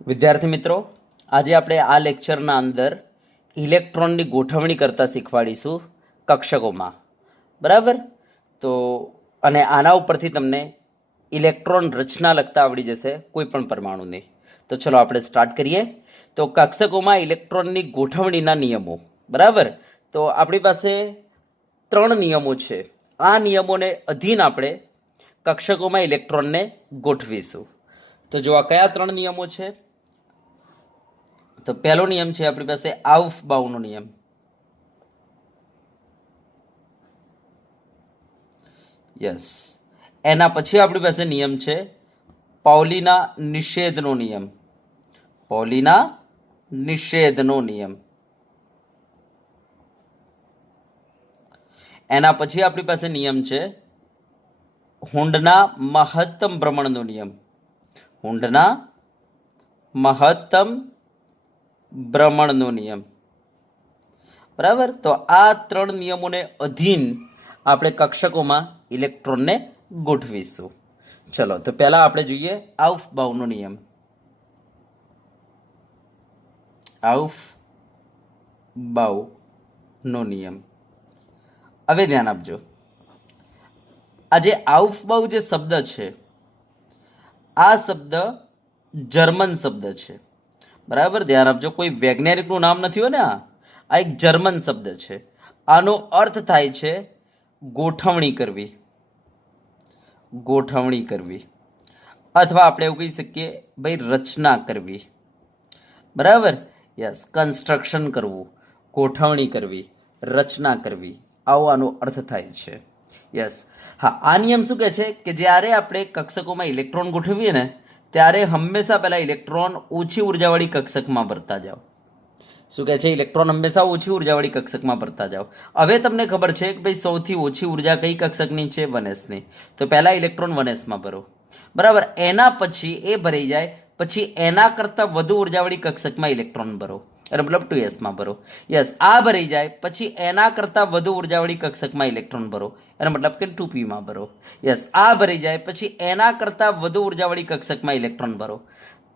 વિદ્યાર્થી મિત્રો, આજે આપણે આ લેક્ચરના અંદર ઇલેક્ટ્રોનની ગોઠવણી કરતા શીખવાડીશું કક્ષકોમાં. બરાબર? તો અને આના ઉપરથી તમને ઇલેક્ટ્રોન રચના લગતા આવડી જશે કોઈ પણ પરમાણુની. તો ચલો આપણે સ્ટાર્ટ કરીએ. તો કક્ષકોમાં ઇલેક્ટ્રોનની ગોઠવણીના નિયમો. બરાબર? તો આપણી પાસે 3 નિયમો છે. આ નિયમોને અધીન આપણે કક્ષકોમાં ઇલેક્ટ્રોનને ગોઠવીશું. તો જો આ કયા 3 નિયમો છે? તો પહેલો નિયમ છે આપણી પાસે આઉફબાઉનો નિયમ. યસ. એના પછી આપણી પાસે નિયમ છે પાઉલીના નિષેધનો નિયમ. પાઉલીના નિષેધનો નિયમ. એના પછી આપણી પાસે નિયમ છે હુન્ડના મહત્તમ ભ્રમણનો નિયમ. હુન્ડના મહત્તમ ભ્રમણનો નિયમ. બરાબર? તો આ 3 નિયમોને અધીન આપણે કક્ષકોમાં ઇલેક્ટ્રોનને ગોઠવીશું. ચલો, તો પહેલા આપણે જોઈએ આઉફબાઉનો નિયમ. આઉફબાઉનો નિયમ. હવે ધ્યાન આપજો, આ જે આઉફબાઉ જે શબ્દ છે, આ શબ્દ જર્મન શબ્દ છે. બરાબર? ધ્યાન આપજો, કોઈ વૈજ્ઞાનિકનું નામ નથી હોય ને. આ એક જર્મન શબ્દ છે. આનો અર્થ થાય છે ગોઠવણી કરવી. ગોઠવણી કરવી, અથવા આપણે એવું કહી શકીએ ભાઈ રચના કરવી. બરાબર? યસ, કન્સ્ટ્રક્શન કરવું, ગોઠવણી કરવી, રચના કરવી, આવો આનો અર્થ થાય છે. યસ. હા, આ નિયમ શું કહે છે કે જ્યારે આપણે કક્ષકોમાં ઇલેક્ટ્રોન ગોઠવીએ ને ત્યારે હંમેશા પહેલા ઇલેક્ટ્રોન ઓછી ઉર્જાવાળી કક્ષકમાં ભરતા જાઓ. શું કહે છે? ઇલેક્ટ્રોન હંમેશા ઓછી ઉર્જાવાળી કક્ષકમાં ભરતા જાઓ. હવે તમને ખબર છે કે ભાઈ સૌથી ઓછી ઉર્જા કઈ કક્ષકની છે? 1s ની. તો પહેલા ઇલેક્ટ્રોન 1s માં ભરો. બરાબર? એના પછી એ ભરાઈ જાય પછી એના કરતાં વધુ ઉર્જાવાળી કક્ષકમાં ઇલેક્ટ્રોન ભરો, એટલે મતલબ 2s માં ભરો. યસ. આ ભરાઈ જાય પછી એના કરતાં વધુ ઉર્જાવાળી કક્ષકમાં ઇલેક્ટ્રોન ભરો, એનો મતલબ કે 2p માં ભરો. યસ. આ ભરાઈ જાય પછી એના કરતાં વધુ ઉર્જાવાળી કક્ષકમાં ઇલેક્ટ્રોન ભરો,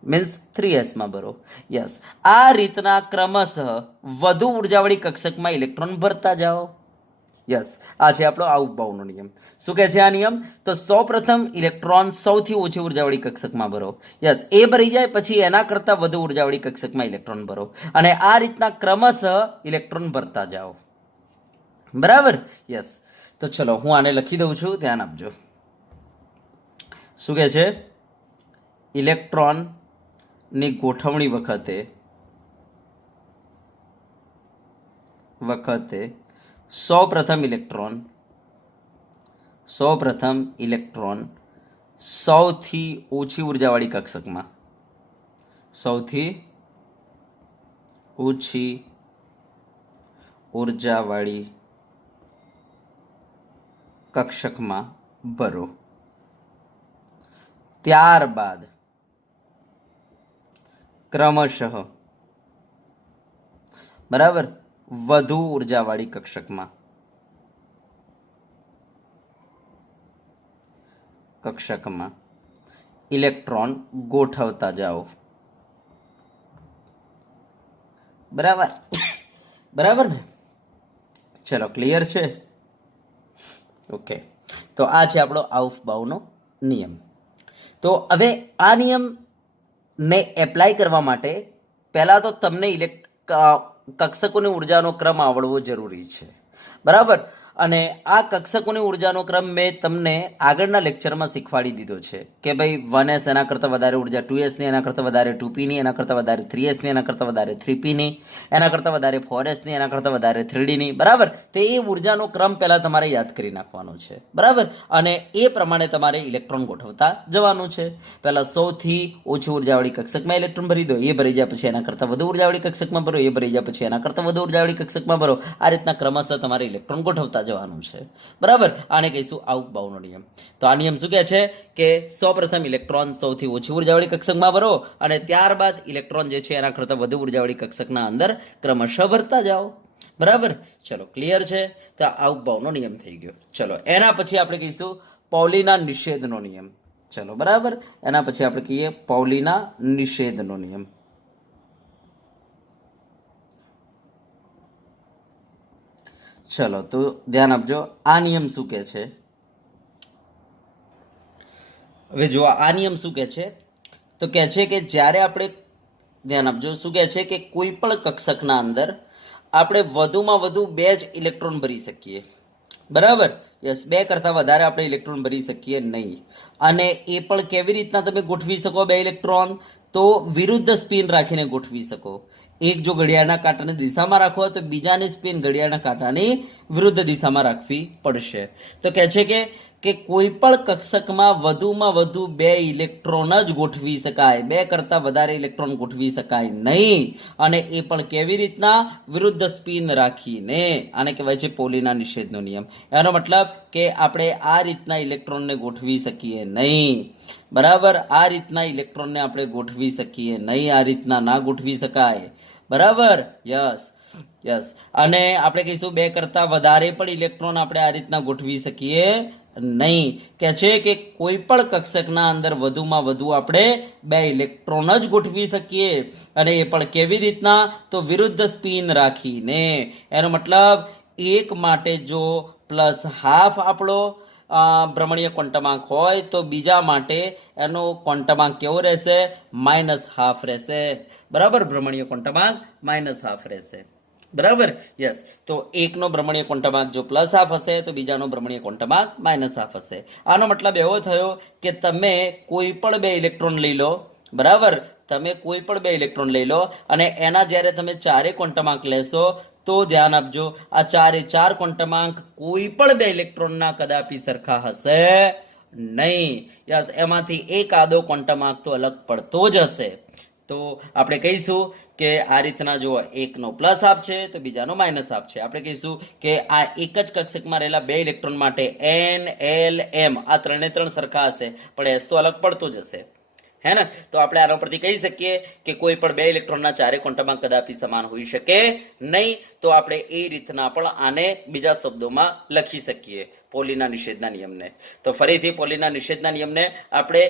મીન્સ 3s માં ભરો. યસ. આ રીતના ક્રમશઃ વધુ ઉર્જાવાળી કક્ષકમાં ઇલેક્ટ્રોન ભરતા જાઓ. યસ. આ છે આપણો આઉફબાઉનો નિયમ. શું કહે છે આ નિયમ? તો સૌપ્રથમ ઇલેક્ટ્રોન સૌથી ઓછી ઉર્જાવાળી કક્ષકમાં ભરો. યસ. એ ભરી જાય પછી એના કરતાં વધુ ઉર્જાવાળી કક્ષકમાં ઇલેક્ટ્રોન ભરો, અને આ રીતના ક્રમશઃ ઇલેક્ટ્રોન ભરતા જાઓ. બરાબર? યસ. તો ચલો હું આને લખી દઉં છું, ધ્યાન આપજો. શું કહે છે? ઇલેક્ટ્રોન ની ગોઠવણી વખતે સૌપ્રથમ ઇલેક્ટ્રોન સૌથી ઓછી ઉર્જાવાળી કક્ષકમાં, સૌથી ઓછી ઉર્જાવાળી કક્ષકમાં ભરો. ત્યારબાદ ક્રમશઃ, બરાબર, વધુ ઉર્જાવાળી કક્ષકમાં ઇલેક્ટ્રોન ગોઠવતા જાઓ. બરાબર? બરાબર ને? ચલો, ક્લિયર છે? ઓકે. તો આ છે આપણો આઉફબાઉનો નિયમ. તો હવે આ નિયમ ને એપ્લાય કરવા માટે પહેલા તો તમને કક્ષકોની ઉર્જાનો ક્રમ આવડવો જરૂરી છે. બરાબર? અને આ કક્ષકોની ઉર્જાનો ક્રમ મેં તમને આગળના લેક્ચરમાં શીખવાડી દીધો છે કે ભાઈ 1s એના કરતાં વધારે ઉર્જા 2s ની, એના કરતાં વધારે 2p ની, એના કરતાં વધારે 3s ની, એના કરતાં વધારે 3p ની, એના કરતાં વધારે 4s ની, એના કરતાં વધારે 3d ની. બરાબર? તો એ ઉર્જાનો ક્રમ પહેલા તમારે યાદ કરી નાખવાનો છે. બરાબર? અને એ પ્રમાણે તમારે ઇલેક્ટ્રોન ગોઠવતા જવાનું છે. પહેલા સૌથી ઓછી ઉર્જાવાળી કક્ષકમાં ઇલેક્ટ્રોન ભરી દો, એ ભરી જાય પછી એના કરતાં વધુ ઉર્જાવાળી કક્ષકમાં ભરો, એ ભરી જાય પછી એના કરતાં વધુ ઉર્જાવાળી કક્ષકમાં ભરો. આ રીતના ક્રમશઃ તમારે ઇલેક્ટ્રોન ગોઠવતા જવાનું છે. બરાબર? આને કહીશું આઉફબાઉનો નિયમ. તો આ નિયમ શું કહે છે કે સૌપ્રથમ ઇલેક્ટ્રોન સૌથી ઓછી ઉર્જાવાળી કક્ષકમાં ભરો, અને ત્યારબાદ ઇલેક્ટ્રોન જે છે એના કરતાં વધુ ઉર્જાવાળી કક્ષકના અંદર ક્રમશઃ ભરતા જાઓ. બરાબર? ચલો, ક્લિયર છે? તો આઉફબાઉનો નિયમ થઈ ગયો. ચલો, એના પછી આપણે કહીશું પાઉલીના નિષેધનો નિયમ. ચલો બરાબર. એના પછી આપણે કહીએ પૌલીના નિષેધનો નિયમ. ચલો તો ધ્યાન આપજો, આ નિયમ શું કહે છે. હવે જો આ નિયમ શું કહે છે, તો કહે છે કે જ્યારે આપણે, ધ્યાન આપજો, શું કહે છે કે કોઈ પણ કક્ષકના અંદર આપણે વધુમાં વધુ 2 જ ઇલેક્ટ્રોન ભરી શકીએ. બરાબર, યસ, 2 કરતાં વધારે આપણે ઇલેક્ટ્રોન ભરી શકીએ નહીં. અને એ પણ કેવી રીતના તમે ગોઠવી શકો 2 ઇલેક્ટ્રોન? તો વિરુદ્ધ સ્પિન રાખીને ગોઠવી શકો. એક જો ઘડિયાળના કાંટાની દિશામાં રાખવો તો બીજાની સ્પિન ઘડિયાળના કાંટાની વિરુદ્ધ દિશામાં રાખવી પડશે. તો કહે છે કે કોઈ પણ કક્ષકમાં વધુમાં વધુ 2 ઇલેક્ટ્રોન જ ગોઠવી શકાય, 2 કરતાં વધારે ઇલેક્ટ્રોન ગોઠવી શકાય નહીં. અને એ પણ કેવી રીતના? વિરુદ્ધ સ્પિન રાખીને. આને કહેવાય છે પોલીના નિષેધનો નિયમ. એનો મતલબ કે આપણે આ રીતના ઇલેક્ટ્રોનને ગોઠવી શકીએ નહીં. બરાબર, આ રીતના ઇલેક્ટ્રોનને આપણે ગોઠવી શકીએ નહીં, આ રીતના ના ગોઠવી શકાય. બરાબર, યસ યસ. અને આપણે કહીશું 2 કરતાં વધારે પણ ઇલેક્ટ્રોન આપણે આ રીતના ગોઠવી શકીએ નહીં. કે છે કે કોઈ પણ કક્ષકના અંદર વધુમાં વધુ આપણે 2 ઇલેક્ટ્રોન જ ગોઠવી શકીએ. અને એ પણ કેવી રીતના? તો વિરુદ્ધ સ્પિન રાખીને. એનો મતલબ એક માટે જો +½ આપણો ભ્રમણીય ક્વોન્ટમાંક હોય તો બીજા માટે એનો ક્વોન્ટમાંક કેવો રહેશે? -½ રહેશે. બરાબર, ભ્રમણીય ક્વોન્ટમાંક -½ રહેશે. બરાબર, યસ. તો એકનો ભ્રમણીય ક્વોન્ટમાંક જો +½ હશે તો બીજાનો ભ્રમણીય ક્વોન્ટમાંક -½ હશે. આનો મતલબ એવો થયો કે તમે કોઈ પણ 2 ઇલેક્ટ્રોન લઈ લો. બરાબર, તમે કોઈ પણ 2 ઇલેક્ટ્રોન લઈ લો અને એના જ્યારે તમે 4 ક્વોન્ટમાંક લેશો તો ધ્યાન આપજો, આ 4 ક્વોન્ટમાંક કોઈ પણ 2 ઇલેક્ટ્રોનના કદાપી સરખા હશે નહીં. યસ, એમાંથી એક આદો ક્વોન્ટમાંક તો અલગ પડતો જ હશે. તો આપણે કહીશું કે આ રીતના જો એકનો +½ છે તો બીજાનો -½ છે. આપણે કહીશું કે આ એક જ કક્ષકમાં રહેલા 2 ઇલેક્ટ્રોન માટે N, L, M આ 3 સરખા હશે, પણ S તો અલગ પડતો જ હશે, હે ને? તો આપણે આના પરથી કહી શકીએ કે કોઈ પણ 2 ઇલેક્ટ્રોનના 4 ક્વોન્ટમાંક કદાપી સમાન હોઈ શકે નહીં. તો આપણે એ રીતના પણ આને બીજા શબ્દોમાં લખી શકીએ પોલીના નિષેધના નિયમને. તો ફરીથી પોલીના નિષેધના નિયમને આપણે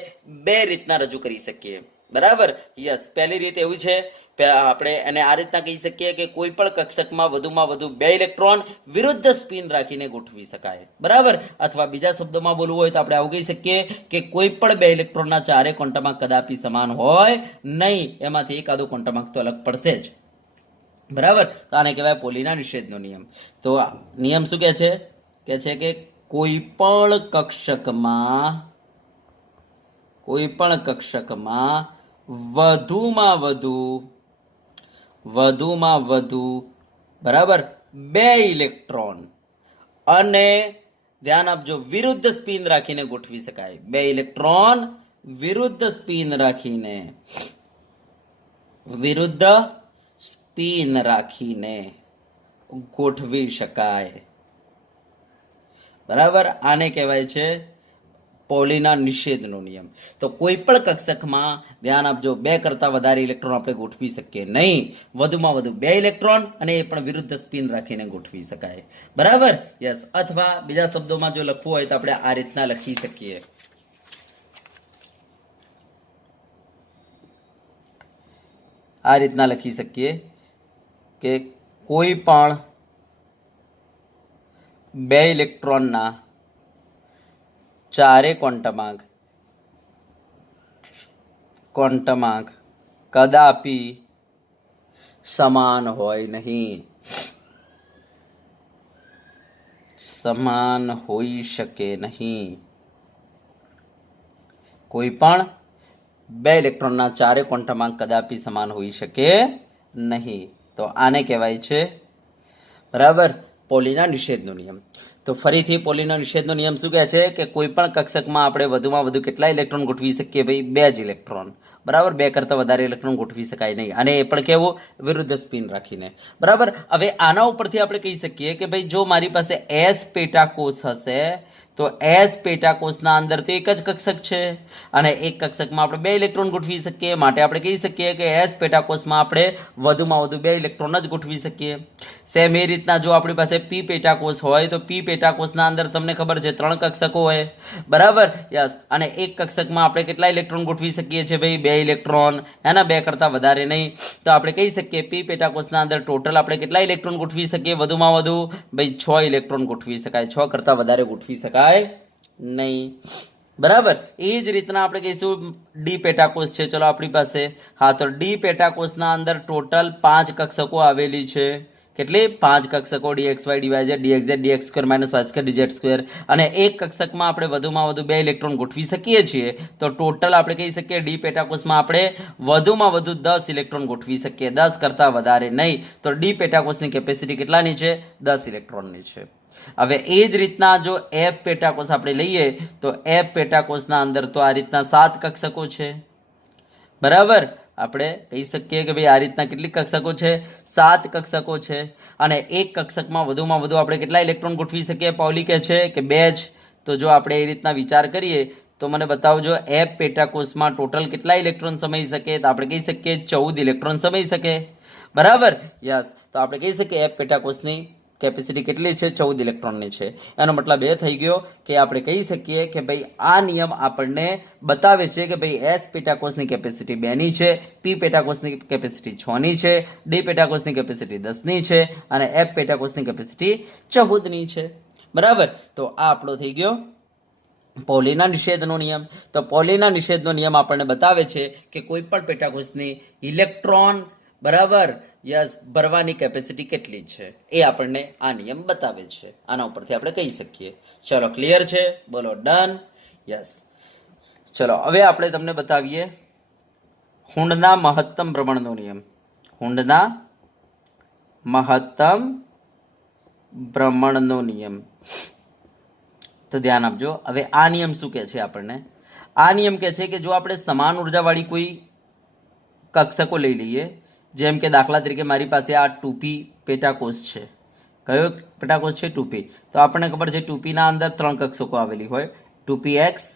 2 રીતના રજૂ કરી શકીએ. બરાબર, યસ. પહેલી રીત એવું છે, આપણે એને આ રીતના કહી શકીએ કે કોઈ પણ કક્ષકમાં વધુમાં વધુ 2 ઇલેક્ટ્રોન વિરુદ્ધ સ્પિન રાખીને ગોઠવી શકાય. બરાબર, અથવા બીજા શબ્દોમાં બોલવું હોય તો આપણે આવું કહી શકીએ કે કોઈ પણ 2 ઇલેક્ટ્રોનના 4 ક્વોન્ટમાંક કદાપી સમાન હોય નહીં, એમાંથી એક આદો ક્વોન્ટમાંક તો અલગ પડશે જ. બરાબર, તો આને કહેવાય પોલીના નિષેધનો નિયમ. તો નિયમ શું કહે છે? કે છે કે કોઈ પણ કક્ષકમાં વધુમાં વધુ બરાબર 2 ઇલેક્ટ્રોન અને ધ્યાન આપજો વિરુદ્ધ સ્પિન રાખીને ગોઠવી શકાય. 2 ઇલેક્ટ્રોન વિરુદ્ધ સ્પિન રાખીને ગોઠવી શકાય. બરાબર, આને કહેવાય છે પોલીના નિષેધનો નિયમ. તો કોઈ પણ કક્ષકમાં ધ્યાન આપજો 2 કરતાં વધારે ઇલેક્ટ્રોન આપણે ગોઠવી શકીએ નહીં, વધુમાં વધુ 2 ઇલેક્ટ્રોન અને એ પણ વિરુદ્ધ સ્પિન રાખીને ગોઠવી શકાય. બરાબર, યસ. અથવા બીજા શબ્દોમાં જો લખવું હોય તો આપણે આ રીતના લખી શકીએ. આ રીતના લખી શકીએ કે કોઈ પણ 2 ઇલેક્ટ્રોનના 4 ક્વોન્ટમાંક કદાપી સમાન હોય નહીં, સમાન હોઈ શકે નહીં. કોઈ પણ 2 ઇલેક્ટ્રોનના 4 ક્વોન્ટમાંક કદાપી સમાન હોઈ શકે નહીં. તો આને કહેવાય છે, બરાબર, પોલીના નિષેધનો નિયમ. તો ફરીથી પોલીના નિષેધનો નિયમ શું કહે છે કે કોઈ પણ કક્ષકમાં આપણે વધુમાં વધુ કેટલા ઇલેક્ટ્રોન ગોઠવી શકીએ? ભાઈ 2 જ ઇલેક્ટ્રોન. બરાબર, 2 કરતાં વધારે ઇલેક્ટ્રોન ગોઠવી શકાય નહીં, અને એ પણ કેવું? વિરુદ્ધ સ્પિન રાખીને. બરાબર, હવે આના ઉપરથી આપણે કહી શકીએ કે ભાઈ જો મારી પાસે S પેટા કોષ હશે તો એસ પેટાકોષના અંદર તો એક જ કક્ષક છે અને એક કક્ષકમાં આપણે 2 ઇલેક્ટ્રોન ગોઠવી શકીએ, માટે આપણે કહી શકીએ કે એસ પેટાકોષમાં આપણે વધુમાં વધુ 2 ઇલેક્ટ્રોન જ ગોઠવી શકીએ. સેમ એ રીતના જો આપણી પાસે પી પેટાકોષ હોય તો પી પેટાકોષના અંદર તમને ખબર છે 3 કક્ષકો હોય, બરાબર? યસ. અને એક કક્ષકમાં આપણે કેટલા ઇલેક્ટ્રોન ગોઠવી શકીએ છીએ ભાઈ? 2 ઇલેક્ટ્રોન, એના 2 કરતાં વધારે નહીં. તો આપણે કહી શકીએ પી પેટાકોષના અંદર ટોટલ આપણે કેટલા ઇલેક્ટ્રોન ગોઠવી શકીએ? વધુમાં વધુ ભાઈ 6 ઇલેક્ટ્રોન ગોઠવી શકાય, 6 કરતાં વધારે ગોઠવી શકાય નહીં, બરાબર? એ જ રીતના આપણે કહીશું ડી પેટાકોષ છે, ચલો આપણી પાસે. હા, તો ડી પેટાકોષના અંદર ટોટલ 5 કક્ષકો આવેલી છે. કેટલી? 5 કક્ષકો, dxy dy dxz dx square minus y square dz square. અને એક કક્ષકમાં આપણે વધુમાં વધુ 2 ઇલેક્ટ્રોન ગોઠવી શકીએ છીએ. તો ટોટલ આપણે કહી શકીએ ડી પેટાકોષમાં આપણે વધુમાં વધુ 10 ઇલેક્ટ્રોન ગોઠવી શકીએ, 10 કરતાં વધારે નહીં. તો ડી પેટાકોષની કેપેસિટી કેટલાની છે? 10 ઇલેક્ટ્રોનની છે. હવે એ જ રીતના જો એફ પેટાકોષ આપણે લઈએ તો એફ પેટાકોષના અંદર તો આ રીતના 7 કક્ષકો છે, બરાબર? આપણે કહી શકીએ કે ભાઈ આ રીતના કેટલી કક્ષકો છે? 7 કક્ષકો છે. અને એક કક્ષકમાં વધુમાં વધુ આપણે કેટલા ઇલેક્ટ્રોન ગોઠવી શકીએ? પાઉલી કહે છે કે 2 જ. તો જો આપણે એ રીતના વિચાર કરીએ તો મને બતાવજો એફ પેટાકોષમાં ટોટલ કેટલા ઇલેક્ટ્રોન સમાઈ શકે? તો આપણે કહી શકીએ 14 ઇલેક્ટ્રોન સમાઈ શકે, બરાબર? યસ. તો આપણે કહી શકીએ એફ પેટાકોષની કેપેસિટી કેટલી છે? 14 ઇલેક્ટ્રોનની છે. એનો મતલબ એ થઈ ગયો કે આપણે કહી શકીએ કે ભાઈ આ નિયમ આપણને બતાવે છે કે ભાઈ એસ પેટાકોષની કેપેસિટી 2 ની છે, પી પેટાકોષની કેપેસિટી 6 ની છે, ડી પેટાકોષની કેપેસિટી 10 ની છે અને એફ પેટાકોષની કેપેસિટી 14 ની છે, બરાબર? તો આ આપણો થઈ ગયો પોલીના નિષેધનો નિયમ. તો પોલીના નિષેધનો નિયમ આપણને બતાવે છે કે કોઈ પણ પેટાકોષની ઇલેક્ટ્રોન, બરાબર, યસ, ભરવાની કેપેસિટી કેટલી છે એ આપણને આ નિયમ બતાવે છે. આના ઉપરથી આપણે કહી શકીએ. ચલો, ક્લિયર છે? બોલો ડન. યસ. ચલો હવે આપણે તમને બતાવીએ હુંડના મહત્તમ ભ્રમણનો નિયમ. હુંડના મહત્તમ ભ્રમણનો નિયમ. તો ધ્યાન આપજો. હવે આ નિયમ શું કહે છે આપણને? આ નિયમ કહે છે કે જો આપણે સમાન ઉર્જાવાળી કોઈ કક્ષકો લઈ લઈએ, જેમ કે દાખલા તરીકે મારી પાસે આ 2p પેટાકોષ છે. કયો પેટાકોષ છે? 2p. તો આપણને ખબર છે 2p ના અંદર 3 કક્ષકો આવેલી હોય, 2px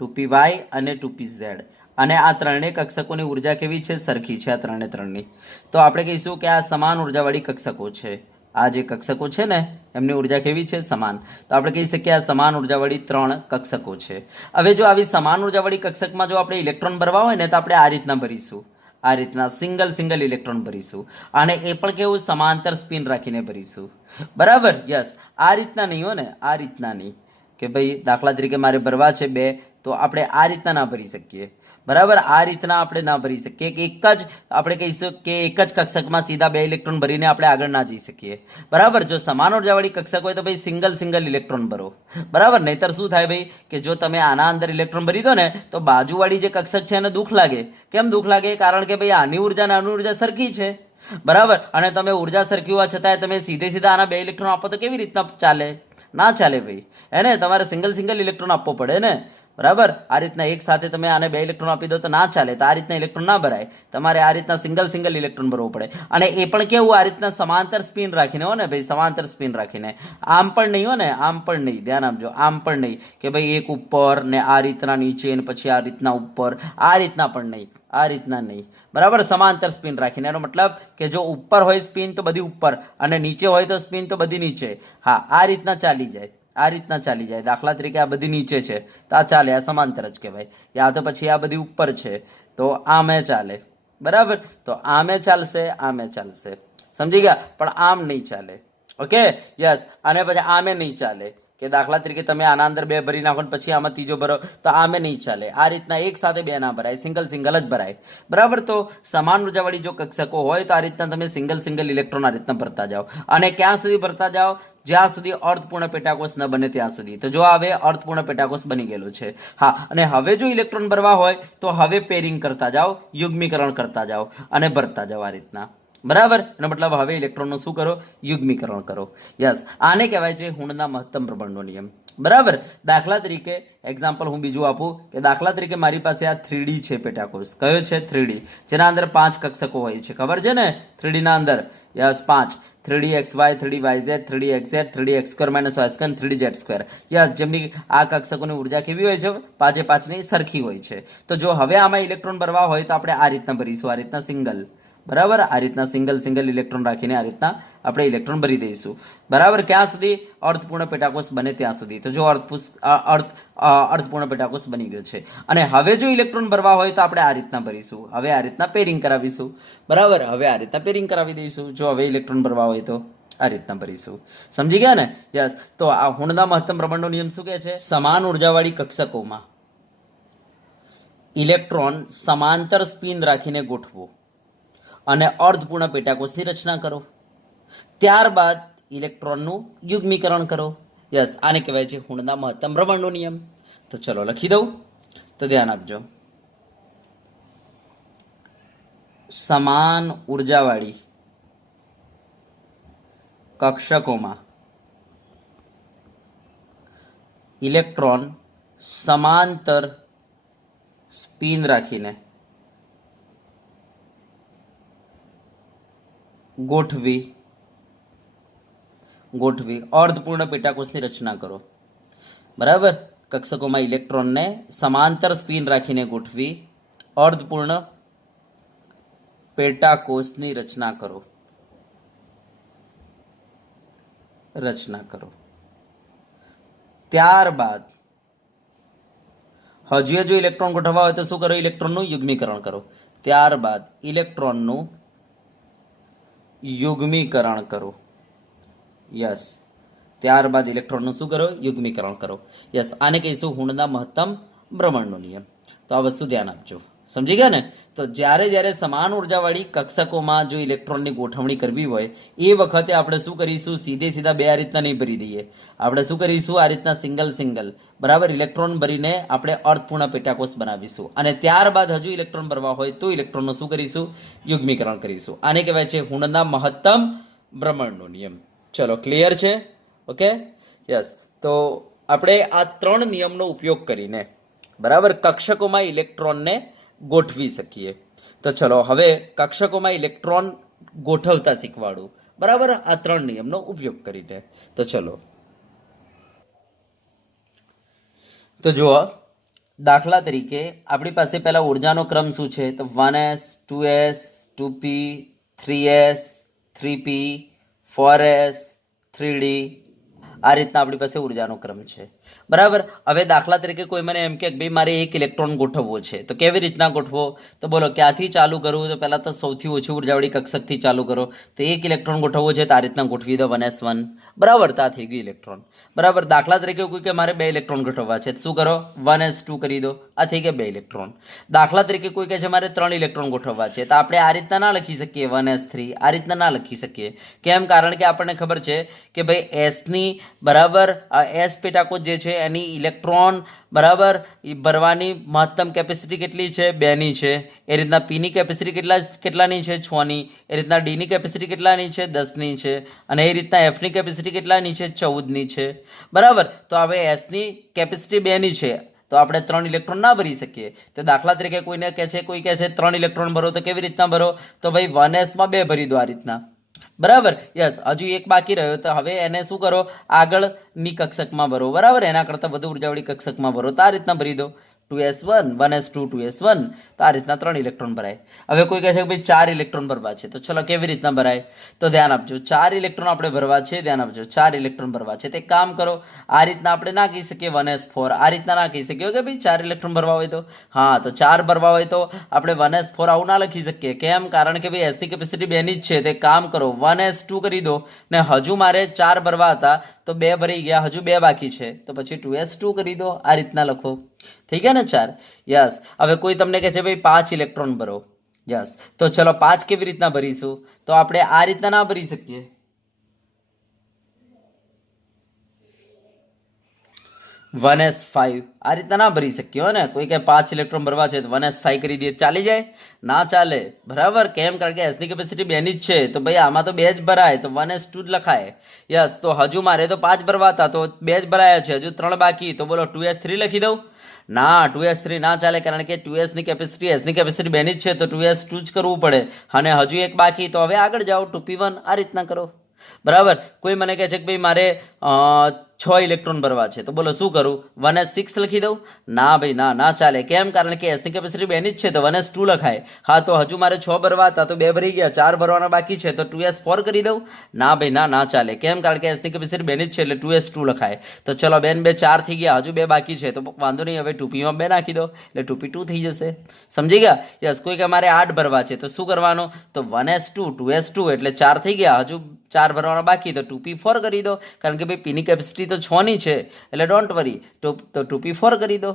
2py અને 2pz. અને આ ત્રણેય કક્ષકોની ઉર્જા કેવી છે? સરખી છે, આ ત્રણની. તો આપણે કહીશું કે આ સમાન ઉર્જાવાળી કક્ષકો છે. આ જે કક્ષકો છે ને એમની ઉર્જા કેવી છે? સમાન. તો આપણે કહી શકીએ આ સમાન ઉર્જાવાળી 3 કક્ષકો છે. હવે જો આવી સમાન ઉર્જાવાળી કક્ષકમાં જો આપણે ઇલેક્ટ્રોન ભરવા હોય ને તો આપણે આ રીતના ભરીશું, આ રીતના સિંગલ ઇલેક્ટ્રોન ભરીશું. અને એ પણ કેવું? સમાંતર સ્પિન રાખીને ભરીશું, બરાબર? યસ. આ રીતના નહીં હો ને, આ રીતના નહીં કે ભાઈ દાખલા તરીકે મારે ભરવા છે 2, તો આપણે આ રીતના ના ભરી શકીએ, બરાબર? આ રીતના આપણે ના ભરી શકીએ કે એક જ આપણે કહીશું કે એક જ કક્ષકમાં સીધા 2 ઇલેક્ટ્રોન ભરીને આપણે આગળ ના જઈ શકીએ, બરાબર? જો સમાન ઉર્જાવાળી કક્ષક હોય તો ભાઈ સિંગલ ઇલેક્ટ્રોન ભરો, બરાબર? નહીતર શું થાય ભાઈ કે જો તમે આના અંદર ઇલેક્ટ્રોન ભરી દો ને તો બાજુવાળી જે કક્ષક છે એને દુઃખ લાગે. કેમ દુઃખ લાગે? કારણ કે ભાઈ આની ઉર્જા અને આની ઉર્જા સરખી છે, બરાબર? અને તમે ઉર્જા સરખી હોવા છતાં તમે સીધે આના 2 ઇલેક્ટ્રોન આપો તો કેવી રીતના ચાલે? ના ચાલે ભાઈ, હે ને? તમારે સિંગલ ઇલેક્ટ્રોન આપવો પડે ને, બરાબર? આ રીતના એક સાથે તમે આને 2 ઇલેક્ટ્રોન આપી દો તો ના ચાલે. તો આ રીતના ઇલેક્ટ્રોન ના ભરાય, તમારે આ રીતના સિંગલ ઇલેક્ટ્રોન ભરવો પડે. અને એ પણ કેવું? આ રીતના સમાંતર સ્પિન રાખીને હો ને ભાઈ, સમાંતર સ્પિન રાખીને. આમ પણ નહીં હો ને, આમ પણ નહીં, ધ્યાન આપજો. આમ પણ નહીં કે ભાઈ એક ઉપર ને આ રીતના નીચે ને પછી આ રીતના ઉપર, આ રીતના પણ નહીં, આ રીતના નહીં, બરાબર? સમાંતર સ્પિન રાખીને. એનો મતલબ કે જો ઉપર હોય સ્પિન તો બધી ઉપર અને નીચે હોય તો સ્પિન તો બધી નીચે. હા, આ રીતના ચાલી જાય, આ રીતના ચાલી જાય. દાખલા તરીકે આ બધી નીચે છે તો આ ચાલે, આ સમાંતર જ કહેવાય. યા તો પછી આ બધી ઉપર છે તો આમે ચાલે, બરાબર? તો આમે ચાલશે, આમે ચાલશે, સમજી ગયા? પણ આમ નહીં ચાલે. Okay, yes. અને પછી આમે નહીં ચાલે કે દાખલા તરીકે તમે આના અંદર 2 ભરી નાખો પછી આમાં ત્રીજો ભરો તો આમે નહીં ચાલે. આ રીતના એક સાથે 2 ના ભરાય, સિંગલ જ ભરાય, બરાબર? તો સમાન ઉર્જાવાળી જો કક્ષકો હોય તો આ રીતના તમે સિંગલ ઇલેક્ટ્રોન આ રીતના ભરતા જાઓ. અને ક્યાં સુધી ભરતા જાઓ? જ્યાં સુધી અર્થપૂર્ણ પેટાકોષ ન બને ત્યાં સુધી. તો જો હવે અર્થપૂર્ણ પેટાકોષ બની ગયેલો છે. હા, અને હવે જો ઇલેક્ટ્રોન ભરવા હોય તો હવે પેરિંગ કરતા જાઓ, યુગ્મીકરણ કરતા જાઓ અને ભરતા જાઓ આ રીતના, બરાબર? એનો મતલબ હવે ઇલેક્ટ્રોનનું શું કરો? યુગ્મીકરણ કરો. યસ. આને કહેવાય છે હુંડના મહત્તમ ભ્રમણનો નિયમ, બરાબર? દાખલા તરીકે એક્ઝામ્પલ હું બીજું આપું કે દાખલા તરીકે મારી પાસે આ 3D છે પેટાકોષ. કયો છે? 3D, જેના અંદર 5 કક્ષકો હોય છે. ખબર છે ને? 3D ના અંદર yes 5. 3dxy 3dyz 3dxz 3dx² - y², 3dz². Yes, જેમની આ કક્ષકોની ઉર્જા કેવી હોય છે? પાંચે પાંચની સરખી હોય છે. તો જો હવે આમાં ઇલેક્ટ્રોન ભરવા હોય તો આપણે આ રીતના ભરીશું, આ રીતના સિંગલ, બરાબર, આ રીતના સિંગલ ઇલેક્ટ્રોન રાખીને આ રીતના આપણે ઇલેક્ટ્રોન ભરી દઈશું, બરાબર. ક્યાં સુધી? અર્થપૂર્ણ પેટાકોષ બને ત્યાં સુધી. તો જો અર્થપૂર્ણ પેટાકોષ બની ગયો છે. અને હવે જો ઇલેક્ટ્રોન ભરવા હોય તો આપણે આ રીતના ભરીશું. હવે આ રીતના પેરિંગ કરાવીશું, બરાબર. હવે આ રીતના પેરિંગ કરાવી દઈશું. જો હવે ઇલેક્ટ્રોન ભરવા હોય તો આ રીતના ભરીશું. સમજી ગયા ને? યસ. તો આ હુણના મહત્તમ ભ્રમણનો નિયમ શું કહે છે? સમાન ઉર્જાવાળી કક્ષકોમાં ઇલેક્ટ્રોન સમાંતર સ્પિન રાખીને ગોઠવો અને અર્ધપૂર્ણ પેટાકોષની રચના કરો. ત્યારબાદ ઇલેક્ટ્રોનનું યુગ્મીકરણ કરો. યસ, આને કહેવાય છે હુણના મહત્તમ ભ્રમણનો નિયમ. તો ચલો લખી દઉં, તો ધ્યાન આપજો. સમાન ઉર્જાવાળી કક્ષકોમાં ઇલેક્ટ્રોન સમાંતર સ્પિન રાખીને ગોઠવી અર્ધપૂર્ણ પેટાકોષની રચના કરો, બરાબર. કક્ષકોમાં ઇલેક્ટ્રોનને સમાંતર સ્પિન રાખીને ગોઠવી અર્ધપૂર્ણ પેટાકોષની રચના કરો. ત્યારબાદ હજુ જો ઇલેક્ટ્રોન ગોઠવવા હોય તો શું કરો? ઇલેક્ટ્રોનનું યુગ્મીકરણ કરો. ત્યારબાદ ઇલેક્ટ્રોનનું યુગ્મીકરણ કરો. યસ, ત્યારબાદ ઇલેક્ટ્રોનનું શું કરો? યુગ્મીકરણ કરો. યસ, આને કહીશું હુણના મહત્તમ ભ્રમણનો નિયમ. તો આ વસ્તુ ધ્યાન આપજો. સમજી ગયા ને? તો જ્યારે સમાન ઉર્જાવાળી કક્ષકોમાં જો ઇલેક્ટ્રોનની ગોઠવણી કરવી હોય એ વખતે આપણે શું કરીશું? સીધા બે આ રીતના નહીં ભરી દઈએ. આપણે શું કરીશું? આ રીતના સિંગલ, બરાબર, ઇલેક્ટ્રોન ભરીને આપણે અર્ધપૂર્ણ પેટાકોષ બનાવીશું. અને ત્યારબાદ હજુ ઇલેક્ટ્રોન ભરવા હોય તો ઇલેક્ટ્રોનનું શું કરીશું? યુગ્મીકરણ કરીશું. આને કહેવાય છે હુણના મહત્તમ ભ્રમણનો નિયમ. ચલો, ક્લિયર છે? Okay, yes. તો આપણે આ ત્રણ નિયમનો ઉપયોગ કરીને, બરાબર, કક્ષકોમાં ઇલેક્ટ્રોનને ગોઠવી શકીએ. તો ચલો હવે કક્ષકોમાં ઇલેક્ટ્રોન ગોઠવતા શીખવાડું, બરાબર, આ ત્રણ નિયમનો ઉપયોગ કરીને. તો ચલો, તો જુઓ, દાખલા તરીકે આપણી પાસે પહેલા ઉર્જાનો ક્રમ શું છે? તો 1s 2s 2p 3s 3p 4s 3d, આ રીતના આપણી પાસે ઉર્જાનો ક્રમ છે, બરાબર. હવે દાખલા તરીકે કોઈ મને એમ કે ભાઈ મારે એક ઇલેક્ટ્રોન ગોઠવવો છે, તો કેવી રીતના ગોઠવો? તો બોલો, ક્યાંથી ચાલુ કરવું? તો પહેલા તો સૌથી ઓછી ઉર્જાવાળી કક્ષકથી ચાલુ કરો. તો એક ઇલેક્ટ્રોન ગોઠવવો છે તો આ રીતના ગોઠવી દો, 1s1, બરાબર. તો આ થઈ ગયું ઇલેક્ટ્રોન, બરાબર. દાખલા તરીકે કોઈ કે મારે 2 ઇલેક્ટ્રોન ગોઠવવા છે, શું કરો? 1s2 કરી દો, આ થઈ ગયા 2 ઇલેક્ટ્રોન. દાખલા તરીકે કોઈ કહે છે મારે 3 ઇલેક્ટ્રોન ગોઠવવા છે, તો આપણે આ રીતના ના લખી શકીએ 1s3, આ રીતના ના લખી શકીએ. કેમ? કારણ કે આપણને ખબર છે કે ભાઈ એસની, બરાબર, આ એસ પેટાકોષ જે છે એની ઇલેક્ટ્રોન, બરાબર, એ ભરવાની મહત્તમ કેપેસિટી કેટલી છે? 2 ની છે. એ રીતના પીની કેપેસિટી કેટલાની છે? 6 ની. એ રીતના ડીની કેપેસિટી કેટલાની છે? 10 ની છે. અને એ રીતના એફની કેપેસિટી કેટલાની છે? 14 ની છે, બરાબર. તો હવે એસની કેપેસિટી 2 ની છે, તો આપણે 3 ઇલેક્ટ્રોન ના ભરી શકીએ. તો દાખલા તરીકે કોઈ કહે છે 3 ઇલેક્ટ્રોન ભરો, તો કેવી રીતના ભરો? તો ભાઈ 1s માં 2 ભરી દો, આ રીતના, બરાબર. યસ, હજુ એક બાકી રહ્યો, તો હવે એને શું કરો? આગળની કક્ષકમાં ભરો, બરાબર. એના કરતાં વધુ ઉર્જાવાળી કક્ષકમાં ભરો, તો આ રીતના ભરી દો. 2s1 1s2 2s1, તો આ રીતના 3 ઇલેક્ટ્રોન ભરાય. હવે કોઈ કહે છે કે ભાઈ 4 ઇલેક્ટ્રોન ભરવા છે, તો ચલો કેવી રીતના ભરાય? તો ધ્યાન આપજો, 4 ઇલેક્ટ્રોન આપણે ભરવા છે. ધ્યાન આપજો, 4 ઇલેક્ટ્રોન ભરવા છે. તે કામ કરો, આ રીતના આપણે ના કહી શકીએ 1s4, આ રીતના ના કહી શકીએ કે ભાઈ 4 ઇલેક્ટ્રોન ભરવા હોય તો. હા, તો 4 ભરવા હોય તો આપણે 1s4 આવું ના લખી શકીએ. કેમ? કારણ કે ભાઈ એસની કેપેસિટી 2 ની જ છે. તે કામ કરો, 1s2 કરી દો, ને હજુ મારે 4 ભરવા હતા તો 2 ભરી ગયા, હજુ 2 બાકી છે, તો પછી 2s2 કરી દો, આ રીતના લખો. થઈ ગયા ને 4? યસ. હવે કોઈ તમને કહે છે ભાઈ 5 ઇલેક્ટ્રોન ભરો. યસ, તો ચલો 5 કેવી રીતના ભરીશું? તો આપણે આ રીતના ના ભરી શકીએ. 1s5 આ રીતના ના ભરી શકીએ ને. કોઈ કે 5 ઇલેક્ટ્રોન ભરવા છે તો 1s5 કરી દઈએ, ચાલી જાય? ના ચાલે, બરાબર. કેમ? કારણ કે એસની કેપેસિટી 2 ની જ છે, તો ભાઈ આમાં તો 2 જ ભરાય, તો 1s2 જ લખાય. યસ, તો હજુ મારે તો 5 ભરવા હતા, તો 2 જ ભરાયા છે, હજુ 3 બાકી, તો બોલો 2s3 લખી દઉં? ના, 2s3 ના ચાલે, કારણ કે 2s ની કેપેસિટી એસની કેપેસિટી 2 ની જ છે, તો 2s2 જ કરવું પડે. અને હજુ એક બાકી, તો હવે આગળ જાઓ, 2p1, આ રીતના કરો. બરાબર. કોઈ મને કહે છે કે ભાઈ મારે 6 ઇલેક્ટ્રોન ભરવા છે, તો બોલો શું કરું? 1s6 લખી દઉં? ના ભાઈ ના, ના ચાલે. કેમ? કારણ કે એસની કેપેસિટી બેની જ છે, તો 1s2 લખાય. હા, તો હજુ મારે 6 ભરવા હતા, તો 2 ભરી ગયા, 4 ભરવાના બાકી છે, તો 2s4 કરી દઉં? ના ભાઈ ના, ના ચાલે. કેમ? કારણ કે એસની કેપેસિટી બેની જ છે, એટલે 2s2 લખાય. તો ચલો બેન, 4 થઈ ગયા, હજુ 2 બાકી છે, તો વાંધો નહીં, હવે 2p માં 2 નાખી દો, એટલે 2p2 થઈ જશે. સમજી ગયા? યસ. કોઈ કે મારે 8 ભરવા છે, તો શું કરવાનું? તો 1s2 2s2 એટલે 4 થઈ ગયા, હજુ 4 ભરવાના બાકી, તો 2p4 કરી દો. કારણ કે ભાઈ પીની કેપેસિટી તો 6 ની છે, એટલે ડોન્ટ વરી, તો 2p4 કરી દો.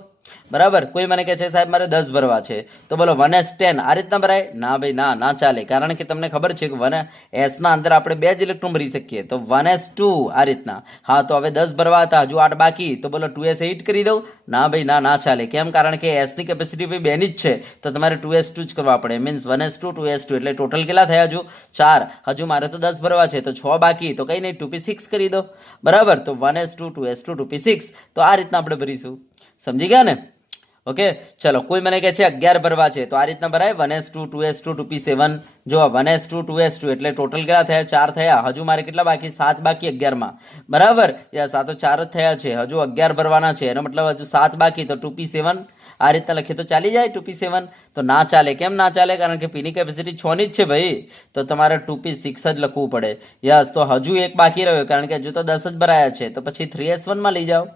બરાબર. કોઈ મને કહે છે સાહેબ મારે 10 ભરવા છે, તો બોલો 1s10 આ રીતના ભરાય? ના ભાઈ ના, ના ચાલે. કારણ કે તમને ખબર છે કે 1s ના અંદર આપણે 2 જ ઇલેક્ટ્રોન ભરી શકીએ, તો 1s2 આ રીતના. હા, તો હવે 10 ભરવા હતા, હજુ 8 બાકી, તો બોલો 2s8 કરી દઉં? ના ભાઈ ના, ના ચાલે. કેમ? કારણ કે એસ ની કેપેસિટી ભાઈ 2 ની જ છે, તો તમારે 2s2 જ કરવા પડે. મીન્સ 1s2 2s2 એટલે ટોટલ કેટલા થયા? હજુ 4. હજુ મારે તો 10 ભરવા છે, તો 6 બાકી, તો કંઈ નહીં, 2p6 કરી દો. બરાબર. તો 1s2 2s2 2p6, તો આ રીતના આપણે ભરીશું. સમજી ગયા ને? ઓકે. ચલો. કોઈ મને કહે છે 11 ભરવા છે, તો આ રીતના ભરાય. 1s2 2s2 2p7. જો 1s2 2s2 એટલે ટોટલ કેટલા થયા? 4 થયા. હજુ મારે કેટલા બાકી? 7 બાકી 11 માં. બરાબર. યસ. આ તો 4 જ થયા છે, હજુ 11 ભરવાના છે, એનો મતલબ હજુ 7 બાકી, તો 2p7 આ રીતના લખીએ તો ચાલી જાય? 2p7 તો ના ચાલે. કેમ ના ચાલે? કારણ કે પીની કેપેસિટી 6 ની જ છે ભાઈ, તો તમારે 2p6 જ લખવું પડે. યસ. તો હજુ એક બાકી રહ્યો, કારણ કે હજુ તો 10 જ ભરાયા છે, તો પછી 3s1 માં લઈ જાઓ.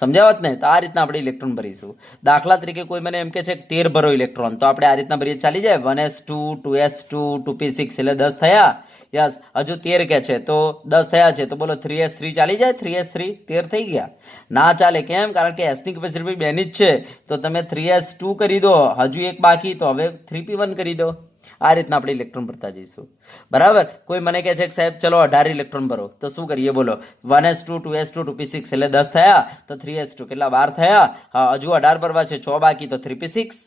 સમજાવત ને? તો આ રીતના આપણે ઇલેક્ટ્રોન ભરીશું. દાખલા તરીકે કોઈ મને એમ કે છે 13 ભરો ઇલેક્ટ્રોન, તો આપણે આ રીતના ભરીએ, ચાલી જાય? 1s2 2s2 2p6 એટલે 10 થયા. યસ. હજુ 13 કે છે, તો 10 થયા છે, તો બોલો 3s3 ચાલી જાય? 3s3 13 થઈ ગયા? ના ચાલે. કેમ? કારણ કે એસની કેપેસિટી બેની જ છે, તો તમે 3s2 કરી દો, હજુ એક બાકી, તો હવે 3p1 કરી દો. આ રીતના આપણે ઇલેક્ટ્રોન ભરતા જઈશું. બરાબર. કોઈ મને કહે છે કે સાહેબ ચલો 18 ઇલેક્ટ્રોન ભરો, તો શું કરીએ? બોલો 1s2 2s2 2p6 એટલે 10 થયા, તો 3s2 કેટલા? 12 થયા. હા, હજુ 18 ભરવા છે, 6 બાકી, તો 3p6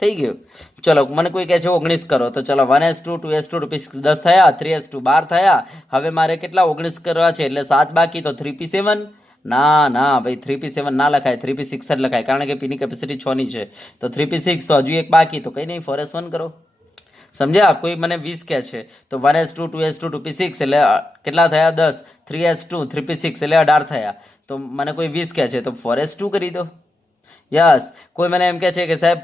થઈ ગયું. ચલો. મને કોઈ કહે છે 19 કરો, તો ચલો 1s2 2s2 2p6 10 થયા, 3s2 12 થયા. હવે મારે કેટલા? 19 કરવા છે, એટલે 7 બાકી, તો 3p7. ના ના ભાઈ, 3p7 ના લખાય, 3p6 જ લખાય, કારણ કે પીની કેપેસિટી 6 ની છે, તો 3p6, તો હજુ એક બાકી, તો કંઈ નહીં, 4s1 કરો. સમજ્યા? કોઈ મને 20 કહે છે, તો 1s2 2s2 2p6 એટલે કેટલા થયા? 10. 3s2 3p6 એટલે 18 થયા. તો મને કોઈ 20 કહે છે, તો 4s2 કરી દો. યસ. કોઈ મને એમ કહે છે કે સાહેબ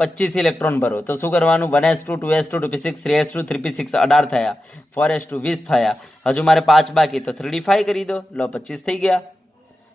25 ઇલેક્ટ્રોન ભરો, તો શું કરવાનું? 1s2 2s2 2p6 3s2 3p6 18 થયા, 4s2 20 થયા. હજુ મારે 5 બાકી, તો 3d5 કરી દો, લો 25 થઈ ગયા.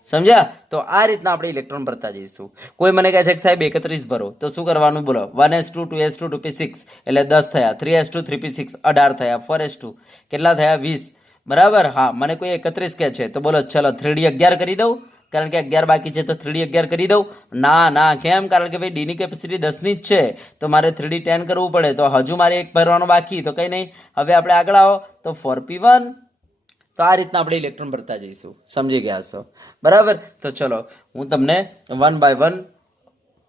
સમજ્યા? તો આ રીતના આપણે ઇલેક્ટ્રોન ભરતા જઈશું. કોઈ મને કહે છે કે સાહેબ 31 ભરો, તો શું કરવાનું? બોલો 1s2 2s2 2p6 એટલે 10 થયા, 3s2 3p6 18 થયા, 4s2 કેટલા થયા? 20. બરાબર. હા, મને કોઈ 31 કહે છે, તો બોલો ચલો 3d11 કરી દઉં, કારણ કે 11 બાકી છે, તો 3d11 કરી દઉં? ના ના. કેમ? કારણ કે ભાઈ ડીની કેપેસિટી 10 ની જ છે, તો મારે 3d10 કરવું પડે, તો હજુ મારે એક ભરવાનો બાકી, તો કંઈ નહીં. હવે આપણે આગળ આવો, તો 4p1. તો આ રીતના આપણે ઇલેક્ટ્રોન ભરતા જઈશું. સમજી ગયા છો? બરાબર. તો ચલો હું તમને 1 બાય 1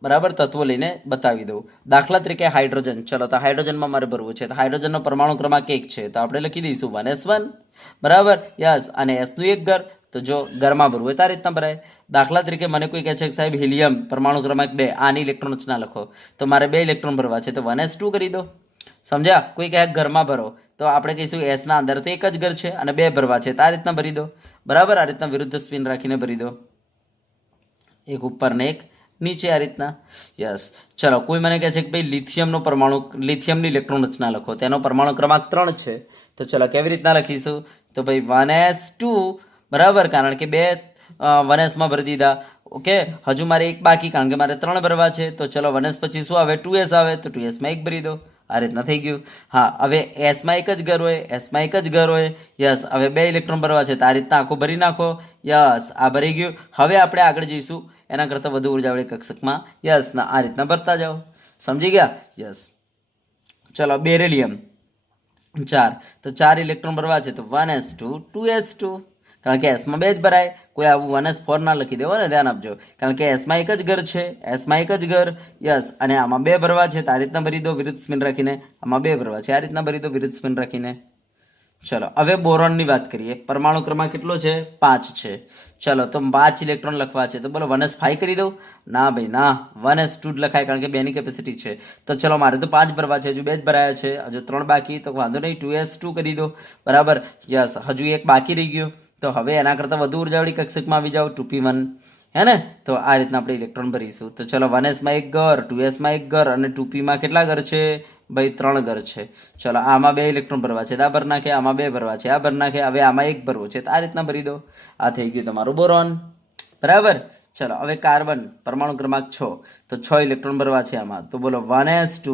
બરાબર તત્વો લઈને બતાવી દઉં. દાખલા તરીકે હાઇડ્રોજન. ચલો, તો હાઇડ્રોજનમાં મારે ભરવું છે, તો હાઇડ્રોજનનો પરમાણુ ક્રમાંક 1 છે, તો આપણે લખી દઈશું 1s1. બરાબર. યસ. અને s નું એક ઘર, તો જો ઘરમાં ભરવું હોય તો આ રીતના ભરાય. દાખલા તરીકે મને કોઈ કહે છે કે સાહેબ હિલિયમ પરમાણુ ક્રમાંક 2, આની ઇલેક્ટ્રોન રચના લખો, તો મારે 2 ઇલેક્ટ્રોન ભરવા છે, તો 1s2 કરી દો. સમજ્યા? કોઈ કહે ઘરમાં ભરો, તો આપણે કહીશું એસ ના અંદર તો એક જ ઘર છે અને 2 ભરવા છે, તો આ રીતના ભરી દો. બરાબર. આ રીતના વિરુદ્ધ સ્પિન રાખીને ભરી દો, એક ઉપર ને એક નીચે, આ રીતના. યસ. ચલો. કોઈ મને કહે છે કે ભાઈ લિથિયમની ઇલેક્ટ્રોન રચના લખો, તેનો પરમાણુ ક્રમાંક 3 છે, તો ચલો કેવી રીતના લખીશું? તો ભાઈ 1s2. બરાબર. કારણ કે 2 1s માં ભરી દીધા. ઓકે. હજુ મારે એક બાકી, કારણ કે મારે 3 ભરવા છે, તો ચલો 1s પછી શું આવે? 2s આવે, તો 2s માં 1 ભરી દો. આ રીતના થઈ ગયું. હા, હવે એસમાં એક જ ઘર હોય, એસમાં એક જ ઘર હોય. યસ. હવે 2 ઇલેક્ટ્રોન ભરવા છે, તો આ રીતના આખું ભરી નાખો. યસ. આ ભરી ગયું. હવે આપણે આગળ જઈશું એના કરતાં વધુ ઉર્જાવાળી કક્ષકમાં. યસ. ના, આ રીતના ભરતા જાઓ. સમજી ગયા? યસ. ચલો. બેરિલિયમ 4, તો 4 ઇલેક્ટ્રોન ભરવા છે, તો 1s2 2s2, કારણ કે એસમાં 2 જ ભરાય. કોઈ આવું 1s4 ના લખી દેવો ને, ધ્યાન આપજો, કારણ કે એસમાં એક જ ઘર છે, એસમાં એક જ ઘર. યસ. અને આમાં 2 ભરવા છે, તો આ રીતના ભરી દો વિરુદ્ધ સ્પિન રાખીને. આમાં 2 ભરવા છે, આ રીતના ભરી દો વિરુદ્ધ સ્પિન રાખીને. ચલો હવે બોરોનની વાત કરીએ. પરમાણુ ક્રમાંક કેટલો છે? 5 છે. ચલો તો 5 ઇલેક્ટ્રોન લખવા છે તો બોલો 1s5 કરી દઉં? ના ભાઈ ના, 1s2 જ લખાય કારણ કે 2 ની કેપેસિટી છે. તો ચલો મારે તો 5 ભરવા છે, હજુ 2 જ ભરાયા છે, હજુ 3 બાકી, તો વાંધો નહીં 2s2 કરી દો. બરાબર, યસ. હજુ એક બાકી રહી ગયું, તો હવે એના કરતાં વધુ ઉર્જાવાળી કક્ષકમાં આવી જાઓ, 2p1, હે ને? તો આ રીતના આપણે ઇલેક્ટ્રોન ભરીશું. તો ચલો 1s માં એક ઘર, 2s માં એક ઘર અને 2p માં કેટલા ઘર છે ભાઈ? 3 ઘર છે. ચલો આમાં 2 ઇલેક્ટ્રોન ભરવા છે, આ ભર નાખે, આમાં 2 ભરવા છે, આ ભર નાખે, હવે આમાં 1 ભરવો છે, તો આ રીતના ભરી દો. આ થઈ ગયું તમારું બોરોન. બરાબર. ચલો હવે કાર્બન પરમાણુ ક્રમાંક 6, તો 6 ઇલેક્ટ્રોન ભરવા છે આમાં. તો બોલો 1s2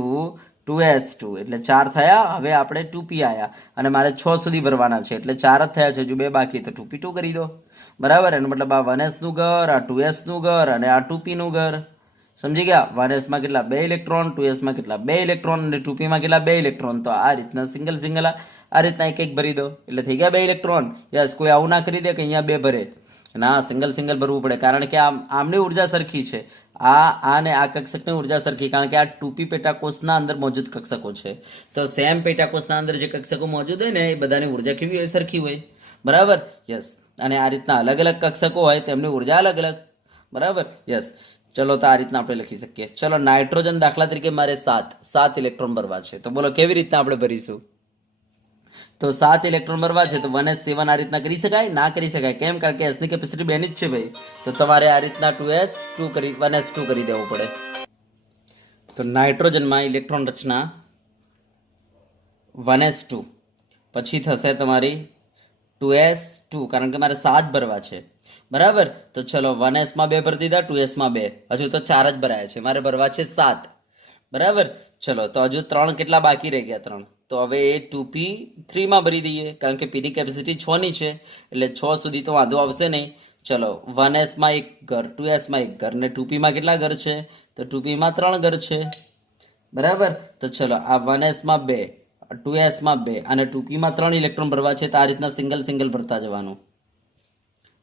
2s2 એટલે 4 થયા. હવે આપણે 2p આયા અને મારે 6 સુધી ભરવાના છે એટલે 4 જ થયા છે, હજુ 2 બાકી, તો 2p2 કરી દો. બરાબર, એનો મતલબ આ 1s નું ઘર, આ 2s નું ઘર અને આ 2p નું ઘર. સમજી ગયા? 1s માં કેટલા? 2 ઇલેક્ટ્રોન, 2s માં કેટલા? 2 ઇલેક્ટ્રોન અને 2p માં કેટલા? 2 ઇલેક્ટ્રોન. તો આ રીતના સિંગલ સિંગલ આ રીતના એક એક ભરી દો એટલે થઈ ગયા 2 ઇલેક્ટ્રોન. યસ, કોઈ આવું ના કરી દે કે અહીંયા 2 ભરે. ના, સિંગલ સિંગલ ભરવું પડે કારણ કે આમની ઉર્જા સરખી છે. અને આ કક્ષકની ઉર્જા સરખી, કારણ કે આ 2p પેટાકોષના અંદર મોજૂદ કક્ષકો છે. તો સેમ પેટાકોષના અંદર જે કક્ષકો મોજૂદ હોય ને એ બધાની ઉર્જા કેવી હોય? સરખી હોય. બરાબર, યસ. અને આ રીતના અલગ અલગ કક્ષકો હોય તેમની ઉર્જા અલગ અલગ. બરાબર, યસ. ચલો તો આ રીતના આપણે લખી શકીએ. ચલો નાઇટ્રોજન દાખલા તરીકે મારે 7 ઇલેક્ટ્રોન ભરવા છે, તો બોલો કેવી રીતના આપણે ભરીશું? તો 7 ઇલેક્ટ્રોન ભરવા છે તો 1s7 આ રીતના કરી શકાય? ના કરી શકાય. કેમ? કારણ કે s ની કેપેસિટી 2 ની જ છે ભાઈ. તો તમારે આ રીતના 1s2 કરી દેવું પડે. તો નાઇટ્રોજનમાં ઇલેક્ટ્રોન રચના 1s2 પછી થશે તમારી 2s2 કારણ કે મારે 7 ભરવા છે. બરાબર, તો ચલો 1s માં 2 ભરી દીધા, 2s માં 2, હજુ તો 4 જ ભરાયા છે, મારે ભરવા છે 7. બરાબર, ચલો તો હજુ 3 કેટલા બાકી રહી ગયા? 3. તો હવે એ 2p3 માં ભરી દઈએ કારણ કે p ની કેપેસિટી 6 ની છે એટલે 6 સુધી તો વાંધો આવશે નહીં. ચલો 1s માં એક ઘર, 2s માં એક ઘર ને 2p માં કેટલા ઘર છે? તો 2p માં 3 ઘર છે. બરાબર, તો ચલો આ 1s માં 2, 2s માં 2 અને 2p માં 3 ઇલેક્ટ્રોન ભરવા છે, તો આ રીતના સિંગલ સિંગલ ભરતા જવાનું.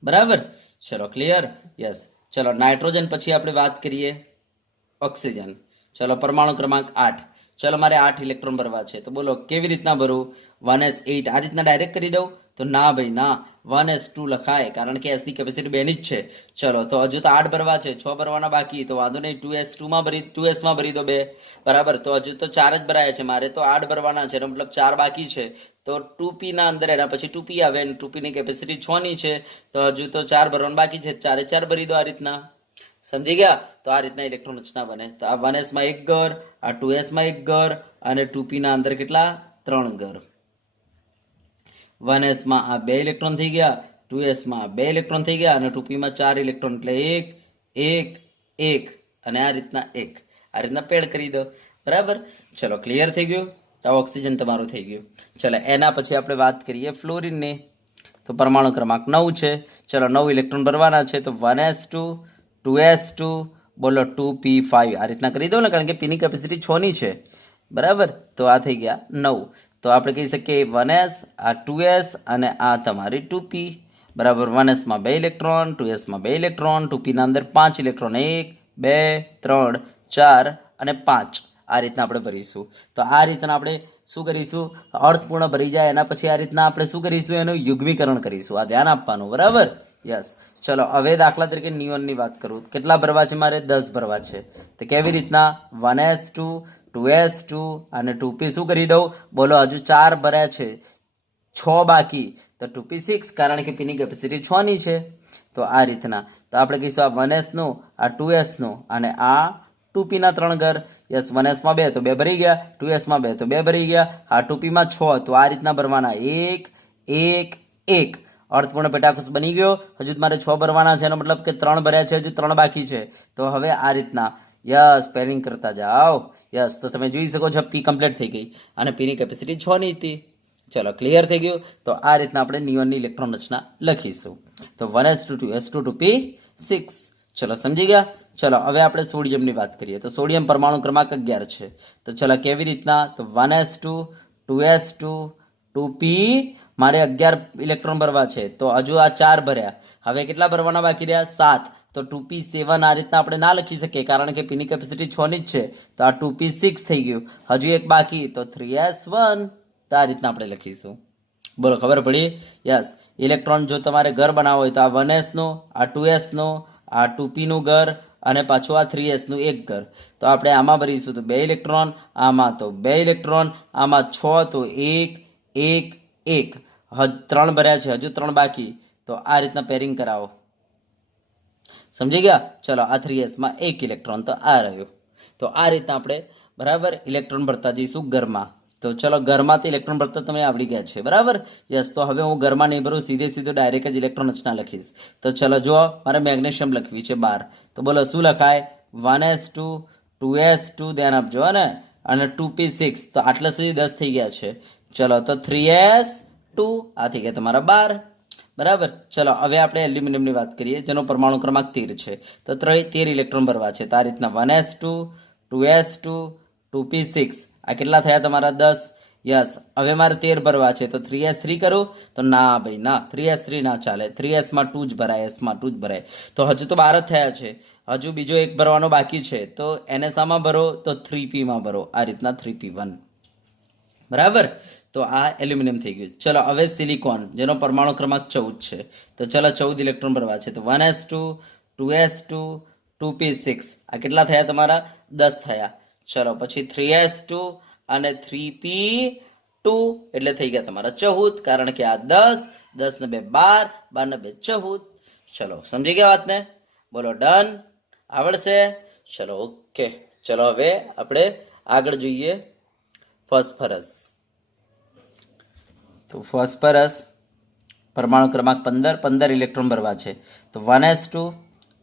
બરાબર, ચલો ક્લિયર? યસ. ચલો નાઇટ્રોજન પછી આપણે વાત કરીએ ઓક્સિજન. ચલો પરમાણુ ક્રમાંક 8, ચલો મારે 8 ઇલેક્ટ્રોન ભરવા છે, તો બોલો કેવી રીતના ભરું? 1s8 આ રીતના ડાયરેક્ટ કરી દઉં? તો ના ભાઈ ના, 1s2 લખાય કારણ કે s ની કેપેસિટી 2 ની જ છે. ચલો તો હજુ તો 8 ભરવા છે, 6 ભરવાના બાકી, તો વાંધો નહીં 2s માં ભરી દો 2. બરાબર, તો હજુ તો 4 જ ભરાયા છે, મારે તો 8 ભરવાના છે, મતલબ 4 બાકી છે. તો 2p ના અંદર એના પછી 2p આવે અને 2p ની કેપેસિટી 6 ની છે, તો હજુ તો 4 ભરવાનું બાકી છે, 4 4 ભરી દો આ રીતના. સમજી ગયા? તો આ રીતના ઇલેક્ટ્રોન રચના બને. તો આ 1s માં એક ઘર, આ 2s માં એક ઘર અને 2p ના અંદર કેટલા? 3 ઘર. 1s માં આ 2 ઇલેક્ટ્રોન થઈ ગયા, 2s માં 2 ઇલેક્ટ્રોન થઈ ગયા અને 2p માં 4 ઇલેક્ટ્રોન એટલે 1 1 1 અને આ રીતના 1. આ રીતના પેડ કરી દો. બરાબર, ચલો ક્લિયર થઈ ગયું? તો ઓક્સિજન તમારું થઈ ગયું. ચલો એના પછી આપણે વાત કરીએ ફ્લોરિનની. તો પરમાણુ ક્રમાંક 9 છે. ચલો 9 ઇલેક્ટ્રોન ભરવાના છે, તો 1s2 2s2 બોલો 2p5 આ રીતના કરી દો ને કારણ કે p ની કેપેસિટી 6 ની છે. બરાબર, તો આ થઈ ગયા 9. તો આપણે કહી શકીએ 1s, આ 2s અને આ તમારી 2p. બરાબર, 1s માં 2 ઇલેક્ટ્રોન, 2s માં 2 ઇલેક્ટ્રોન, 2p ના અંદર 5 ઇલેક્ટ્રોન, 1 2 3 4 અને 5 આ રીતના આપણે ભરીશું. તો આ રીતના આપણે શું કરીશું? અર્થપૂર્ણ ભરી જાય એના પછી આ રીતના આપણે શું કરીશું? એનું યુગ્મીકરણ કરીશું. આ ધ્યાન આપવાનું. બરાબર, યસ. ચલો હવે દાખલા તરીકે નિયોનની વાત કરું. કેટલા ભરવા છે મારે? 10 ભરવા છે. તો કેવી રીતના? 1s2 2s2 અને 2p શું કરી દઉં? બોલો હજુ 4 ભર્યા છે, 6 બાકી, તો 2p6 કારણ કે p ની કેપેસિટી 6 ની છે. તો આ રીતના તો આપણે કહીશું આ 1s નું, આ 2s નું અને આ 2p ના 3 ઘર. યસ, 1s માં 2 તો 2 ભરી ગયા, 2s માં 2 તો 2 ભરી ગયા, આ 2p માં 6 તો આ રીતના ભરવાના 1 1 1. અર્થપૂર્ણ પેટાકોષ બની ગયો. હજુ મારે 6 ભરવાના છે, એનો મતલબ કે 3 ભર્યા છે, હજુ 3 બાકી છે. તો હવે આ રીતના યસ પેરિંગ કરતા જાઓ. યસ, તો તમે જોઈ શકો છો p કમ્પ્લીટ થઈ ગઈ અને p ની કેપેસિટી 6 ની હતી. ચલો ક્લિયર થઈ ગયું? તો આ રીતના આપણે નિયોનની ઇલેક્ટ્રોન રચના લખીશું. તો 1s2 2s2 2p6. ચલો સમજી ગયા? ચલો હવે આપણે સોડિયમની વાત કરીએ. તો સોડિયમ પરમાણુ ક્રમાંક 11 છે. તો ચલો કેવી રીતના? તો 1s2 2s2 2p મારે 11 ઇલેક્ટ્રોન ભરવા છે, તો હજુ આ 4 ભર્યા, હવે કેટલા ભરવાના બાકી રહ્યા? 7. તો 2p7 આ રીતના આપણે ના લખી શકીએ કારણ કે p ની કેપેસિટી 6 ની જ છે. તો આ 2p6 થઈ ગયું, હજુ એક બાકી, તો 3s1. તો આ રીતના આપણે લખીશું. બોલો ખબર પડી? યસ. ઇલેક્ટ્રોન જો તમારે ઘર બનાવવો હોય તો આ 1s નો, આ 2s નો, આ 2p નું ઘર અને પાછું આ 3s નું એક ઘર. તો આપણે આમાં ભરીશું તો 2 ઇલેક્ટ્રોન, આમાં તો 2 ઇલેક્ટ્રોન, આમાં 6 તો 1 1 1, 3 ભર્યા છે, હજુ 3 બાકી. તો આ રીતના પેરિંગ કરાવો. સમજી ગયા? ચલો આ 3s માં 1 ઇલેક્ટ્રોન તો આ રહ્યું. તો આ રીતના આપણે બરાબર ઇલેક્ટ્રોન ભરતા જઈશું ઘરમાં. તો ચલો ઘરમાં તો ઇલેક્ટ્રોન ભરતા તમને આવડી ગયા છે બરાબર. યસ. તો હવે હું ઘરમાં નહીં ભરું, સીધું ડાયરેક્ટ જ ઇલેક્ટ્રોન રચના લખીશ. તો ચલો જુઓ, મારે મેગ્નેશિયમ લખવી છે 12. તો બોલો શું લખાય? 1s2 2s2, ધ્યાન આપજો ને, અને 2p6. તો આટલા સુધી 10 થઈ ગયા છે. ચલો તો 3s2 આ થઈ ગયા તમારા 12 બરાબર. ચલો હવે આપણે એલ્યુમિનિયમની વાત કરીએ જેનો પરમાણુ ક્રમાંક 13 છે. તો 13 ઇલેક્ટ્રોન ભરવા છે. તો આ રીતના 1s2 2s2 2p6 આ કેટલા થયા તમારા? 10. યસ. હવે મારે 13 ભરવા છે તો 3s3 કરું? તો ના ભાઈ ના, 3s3 ના ચાલે. 3s માં 2 જ ભરાય, s માં 2 જ ભરાય. તો હજુ તો 12 જ થયા છે, હજુ બીજો એક ભરવાનો બાકી છે. તો એને શામાં ભરો? તો 3p માં ભરો. આ રીતના 3p1 બરાબર. તો આ એલ્યુમિનિયમ થઈ ગયું. ચલો હવે સિલિકોન જેનો પરમાણુ ક્રમાંક 14 છે. તો ચલો 14 ઇલેક્ટ્રોન ભરવા છે. તો 1s2 2s2 2p6 આ કેટલા થયા તમારા? 10 થયા. ચલો પછી 3s2 અને 3p2 એટલે થઈ ગયા તમારા 14, કારણ કે આ 10 10 ને 2 12 12 ને 2 14. ચલો સમજી ગયા વાતને? બોલો ડન. આવડશે? ચલો ઓકે. ચલો હવે આપણે આગળ જોઈએ ફોસ્ફરસ. તો ફોસ્ફરસ પરમાણુ ક્રમાંક 15 ઇલેક્ટ્રોન ભરવા છે. તો 1s2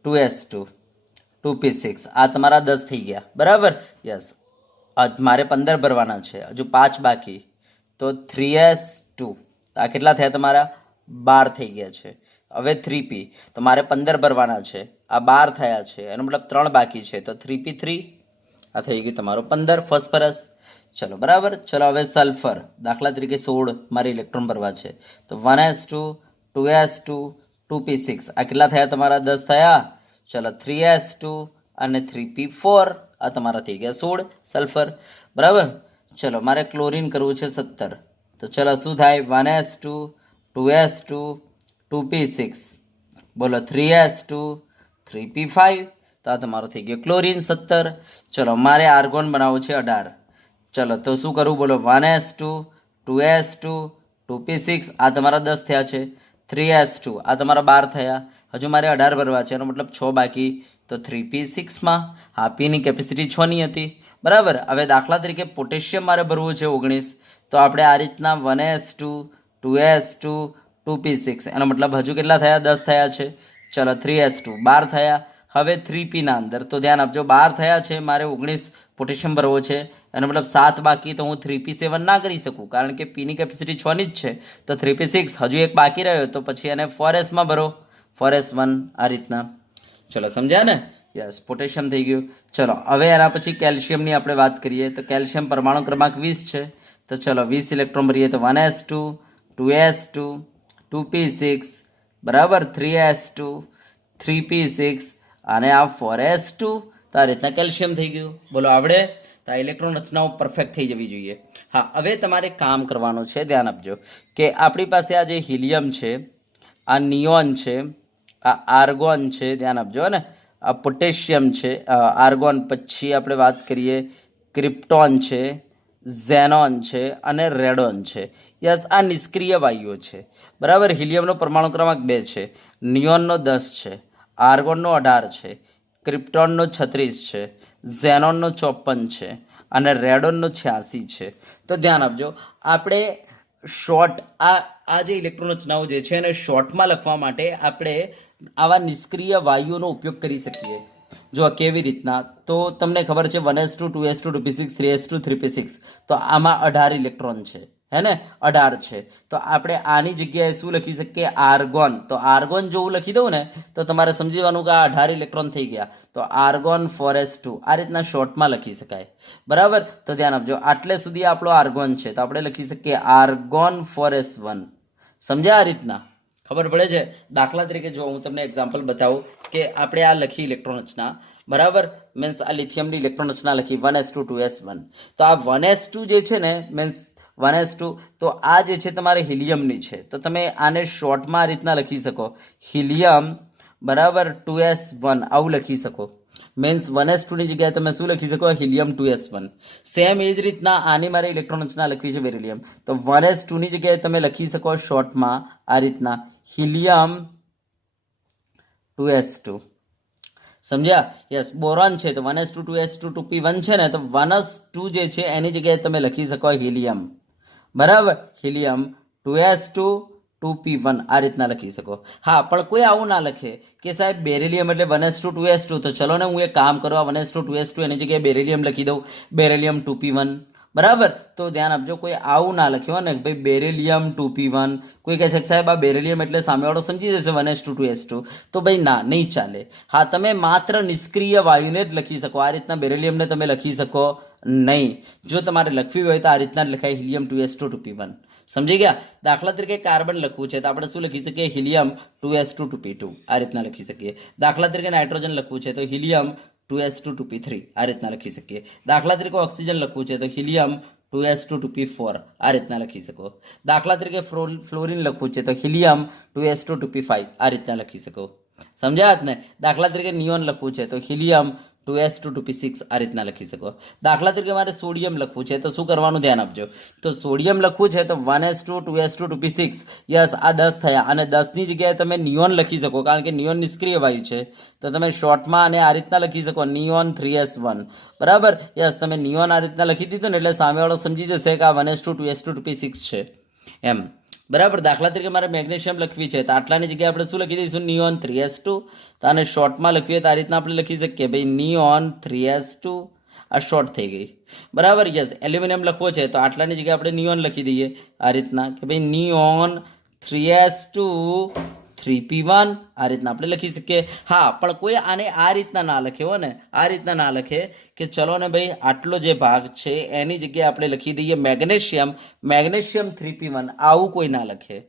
2s2 2p6 આ તમારા 10 થઈ ગયા બરાબર. યસ. મારે 15 ભરવાના છે, હજુ 5 બાકી. તો 3s2 આ કેટલા થયા તમારા? 12 થઈ ગયા છે. હવે 3p તો મારે 15 ભરવાના છે, આ 12 થયા છે, એનો મતલબ 3 બાકી છે. તો 3p3 આ થઈ ગયું તમારું 15 ફોસ્ફરસ. ચલો બરાબર. ચલો હવે સલ્ફર દાખલા તરીકે 16 મારે ઇલેક્ટ્રોન ભરવા છે. તો 1s2 2s2 2p6 આ કેટલા થયા તમારા? 10 થયા. ચલો 3s2 અને 3p4 આ તમારા થઈ ગયા 16 સલ્ફર બરાબર. ચલો મારે ક્લોરીન કરવું છે 17. તો ચલો શું થાય? 1s2 2s2 2p6 બોલો 3s2 3p5 તો આ તમારો થઈ ગયો ક્લોરીન 17. ચલો મારે આર્ગોન બનાવવું છે 18. ચલો તો શું કરવું? બોલો 1s2 2s2 2p6 આ તમારા 10 થયા છે. 3s2 આ તમારા 12 થયા, હજુ મારે 18 ભરવા છે, એનો મતલબ 6 બાકી. તો 3p6માં હા પીની કેપેસિટી 6 ની હતી બરાબર. હવે દાખલા તરીકે પોટેશિયમ મારે ભરવું છે 19. તો આપણે આ રીતના 1s2 2s2 2p6 એનો મતલબ હજુ કેટલા થયા? 10 થયા છે. ચલો 3s2 12 થયા. હવે 3p ના અંદર તો ધ્યાન આપજો 12 થયા છે, મારે 19 પોટેશિયમ ભરવો છે, એનો મતલબ 7 બાકી. તો હું 3p7 ના કરી શકું કારણ કે પીની કેપેસિટી 6 ની જ છે. તો 3p6 હજુ એક બાકી રહ્યો, તો પછી એને 4s માં ભરો, 4s1 આ રીતના. ચલો સમજ્યા ને? યસ. પોટેશિયમ થઈ ગયું. ચલો હવે એના પછી કેલ્શિયમની આપણે વાત કરીએ. તો કેલ્શિયમ પરમાણુ ક્રમાંક 20 છે. તો ચલો 20 ઇલેક્ટ્રોન ભરીએ. તો 1s2 2s2 2p6 બરાબર, 3s2 3p6 અને આ 4s2. તો આ રીતના કેલ્શિયમ થઈ ગયું. બોલો આવડે? તો આ ઇલેક્ટ્રોન રચનાઓ પરફેક્ટ થઈ જવી જોઈએ. હા હવે તમારે કામ કરવાનું છે, ધ્યાન આપજો કે આપણી પાસે આ જે હિલિયમ છે, આ નિયોન છે, આ આર્ગોન છે, ધ્યાન આપજો ને, આ પોટેશિયમ છે, આર્ગોન. પછી આપણે વાત કરીએ ક્રિપ્ટોન છે, ઝેનોન છે અને રેડોન છે. યસ. આ નિષ્ક્રિય વાયુઓ છે બરાબર. હિલિયમનો પરમાણુ ક્રમાંક 2 છે, નિયોનનો 10 છે, આર્ગોનનો 18 છે, ક્રિપ્ટોનનો 36 છે, ઝેનોનનો 54 છે અને રેડોનનો 86 છે. તો ધ્યાન આપજો, આપણે શોર્ટ આ જે ઇલેક્ટ્રોન રચનાઓ જે છે એને શોર્ટમાં લખવા માટે આપણે આવા નિષ્ક્રિય વાયુઓનો ઉપયોગ કરી શકીએ. જો કેવી રીતના? તો તમને ખબર છે 1s2 2s2 2p6 3s2 3p6 તો આમાં 18 ઇલેક્ટ્રોન છે, હે ને? 18 છે. તો આપણે આની જગ્યાએ શું લખી શકીએ? આર્ગોન. તો આર્ગોન જો હું લખી દઉં ને તો તમારે સમજવાનું કે આ 18 ઇલેક્ટ્રોન થઈ ગયા. તો આર્ગોન 4s2 આ રીતના શોર્ટમાં લખી શકાય બરાબર. તો ધ્યાન આપજો, આટલે સુધી આપણો આર્ગોન છે તો આપણે લખી શકીએ આર્ગોન 4s1. સમજ્યા? આ રીતના ખબર પડે છે? દાખલા તરીકે જો હું તમને એક્ઝામ્પલ બતાવું કે આપણે આ લખી ઇલેક્ટ્રોન રચના બરાબર, મીન્સ આ લિથિયમની ઇલેક્ટ્રોન રચના લખી 1s2 2s1. તો આ 1s2 જે છે ને મીન્સ 1s2 તો આ જે છે તમારે હિલિયમની છે તો તમે આને શોર્ટમાં આ રીતના લખી શકો હિલિયમ બરાબર 2s1 આવું લખી શકો મીન્સ 1s2 ની જગ્યાએ તમે શું લખી શકો હિલિયમ 2s1 સેમ એ જ રીતના આની મારે ઇલેક્ટ્રોન રચના લખવી છે બેરિલિયમ તો 1s2 ની જગ્યાએ તમે લખી શકો શોર્ટમાં આ રીતના હિલિયમ 2s2 સમજ્યા યસ બોરોન છે તો 1s2 2s2 2p1 છે ને તો 1s2 જે છે એની જગ્યાએ તમે લખી શકો હિલિયમ બરાબર હિલિયમ 2s2 2p1 આ રીતના લખી શકો હા પણ કોઈ આવું ના લખે કે સાહેબ બેરિલિયમ એટલે 1s2 2s2 તો ચલો ને હું એક કામ કરવા 1s2 2s2 એની જગ્યાએ બેરિલિયમ લખી દઉં બેરિલિયમ 2p1 બરાબર તો ધ્યાન આપજો કોઈ આવું ના લખ્યું ને ભાઈ બેરિલિયમ 2p1 કોઈ કહે છે સાહેબ આ બેરિલિયમ એટલે સામેવાળો સમજી જશે 1s2 2s2 તો ભાઈ ના નહીં ચાલે હા તમે માત્ર નિષ્ક્રિય વાયુને જ લખી શકો આ રીતના બેરિલિયમને તમે લખી શકો નહીં જો તમારે લખવી હોય તો આ રીતના જ લખાય હિલિયમ 2s2 2p1 સમજી ગયા દાખલા તરીકે કાર્બન લખવું છે તો આપણે શું લખી શકીએ હિલિયમ 2s2 2p2 આ રીતના લખી શકીએ દાખલા તરીકે નાઇટ્રોજન લખવું છે તો હિલિયમ 2s2 2p3 આ રીતના લખી શકીએ દાખલા તરીકે ઓક્સિજન લખવું છે તો હિલિયમ 2s2 2p4 આ રીતના લખી શકો દાખલા તરીકે ફ્લોરિન લખવું છે તો હિલિયમ 2s2 2p5 આ રીતના લખી શકો સમજ્યા ને દાખલા તરીકે નિયોન લખવું છે તો હિલિયમ 2s2 2p6 આ રીતના લખી શકો દાખલા તરીકે મારે સોડિયમ લખવું છે તો શું કરવાનું ધ્યાન આપજો તો સોડિયમ લખવું છે તો 1s2 2s2 2p6 યસ આ 10 થયા અને 10 ની જગ્યાએ તમે નિયોન લખી શકો કારણ કે નિયોન નિષ્ક્રિય વાયુ છે તો તમે શોર્ટમાં અને આ રીતના લખી શકો નિયોન 3s1 બરાબર યસ તમે નિયોન આ રીતના લખી દીધું ને એટલે સામેવાળો સમજી જશે કે આ 1s2 2s2 2p6 છે એમ બરાબર દાખલા તરીકે મારે મેગ્નેશિયમ લખવી છે તો આટલાની જગ્યાએ આપણે શું લખી દઈશું નિયોન 3s2 તો આને શોર્ટમાં લખીએ તો આ રીતના આપણે લખી શકીએ ભાઈ નિયોન 3s2 આ શોર્ટ થઈ ગઈ બરાબર યસ એલ્યુમિનિયમ લખવો છે તો આટલાની જગ્યાએ આપણે નિયોન લખી દઈએ આ રીતના કે ભાઈ નિયોન 3s2 3p1 આ રીતના આપણે લખી શકીએ હા પણ કોઈ આને આ રીતના ના લખે હો ને આ રીતના ના લખે કે ચલો ને ભાઈ આટલો જે ભાગ છે એની જગ્યાએ આપણે લખી દઈએ મેગ્નેશિયમ 3p1 આવું કોઈ ના લખે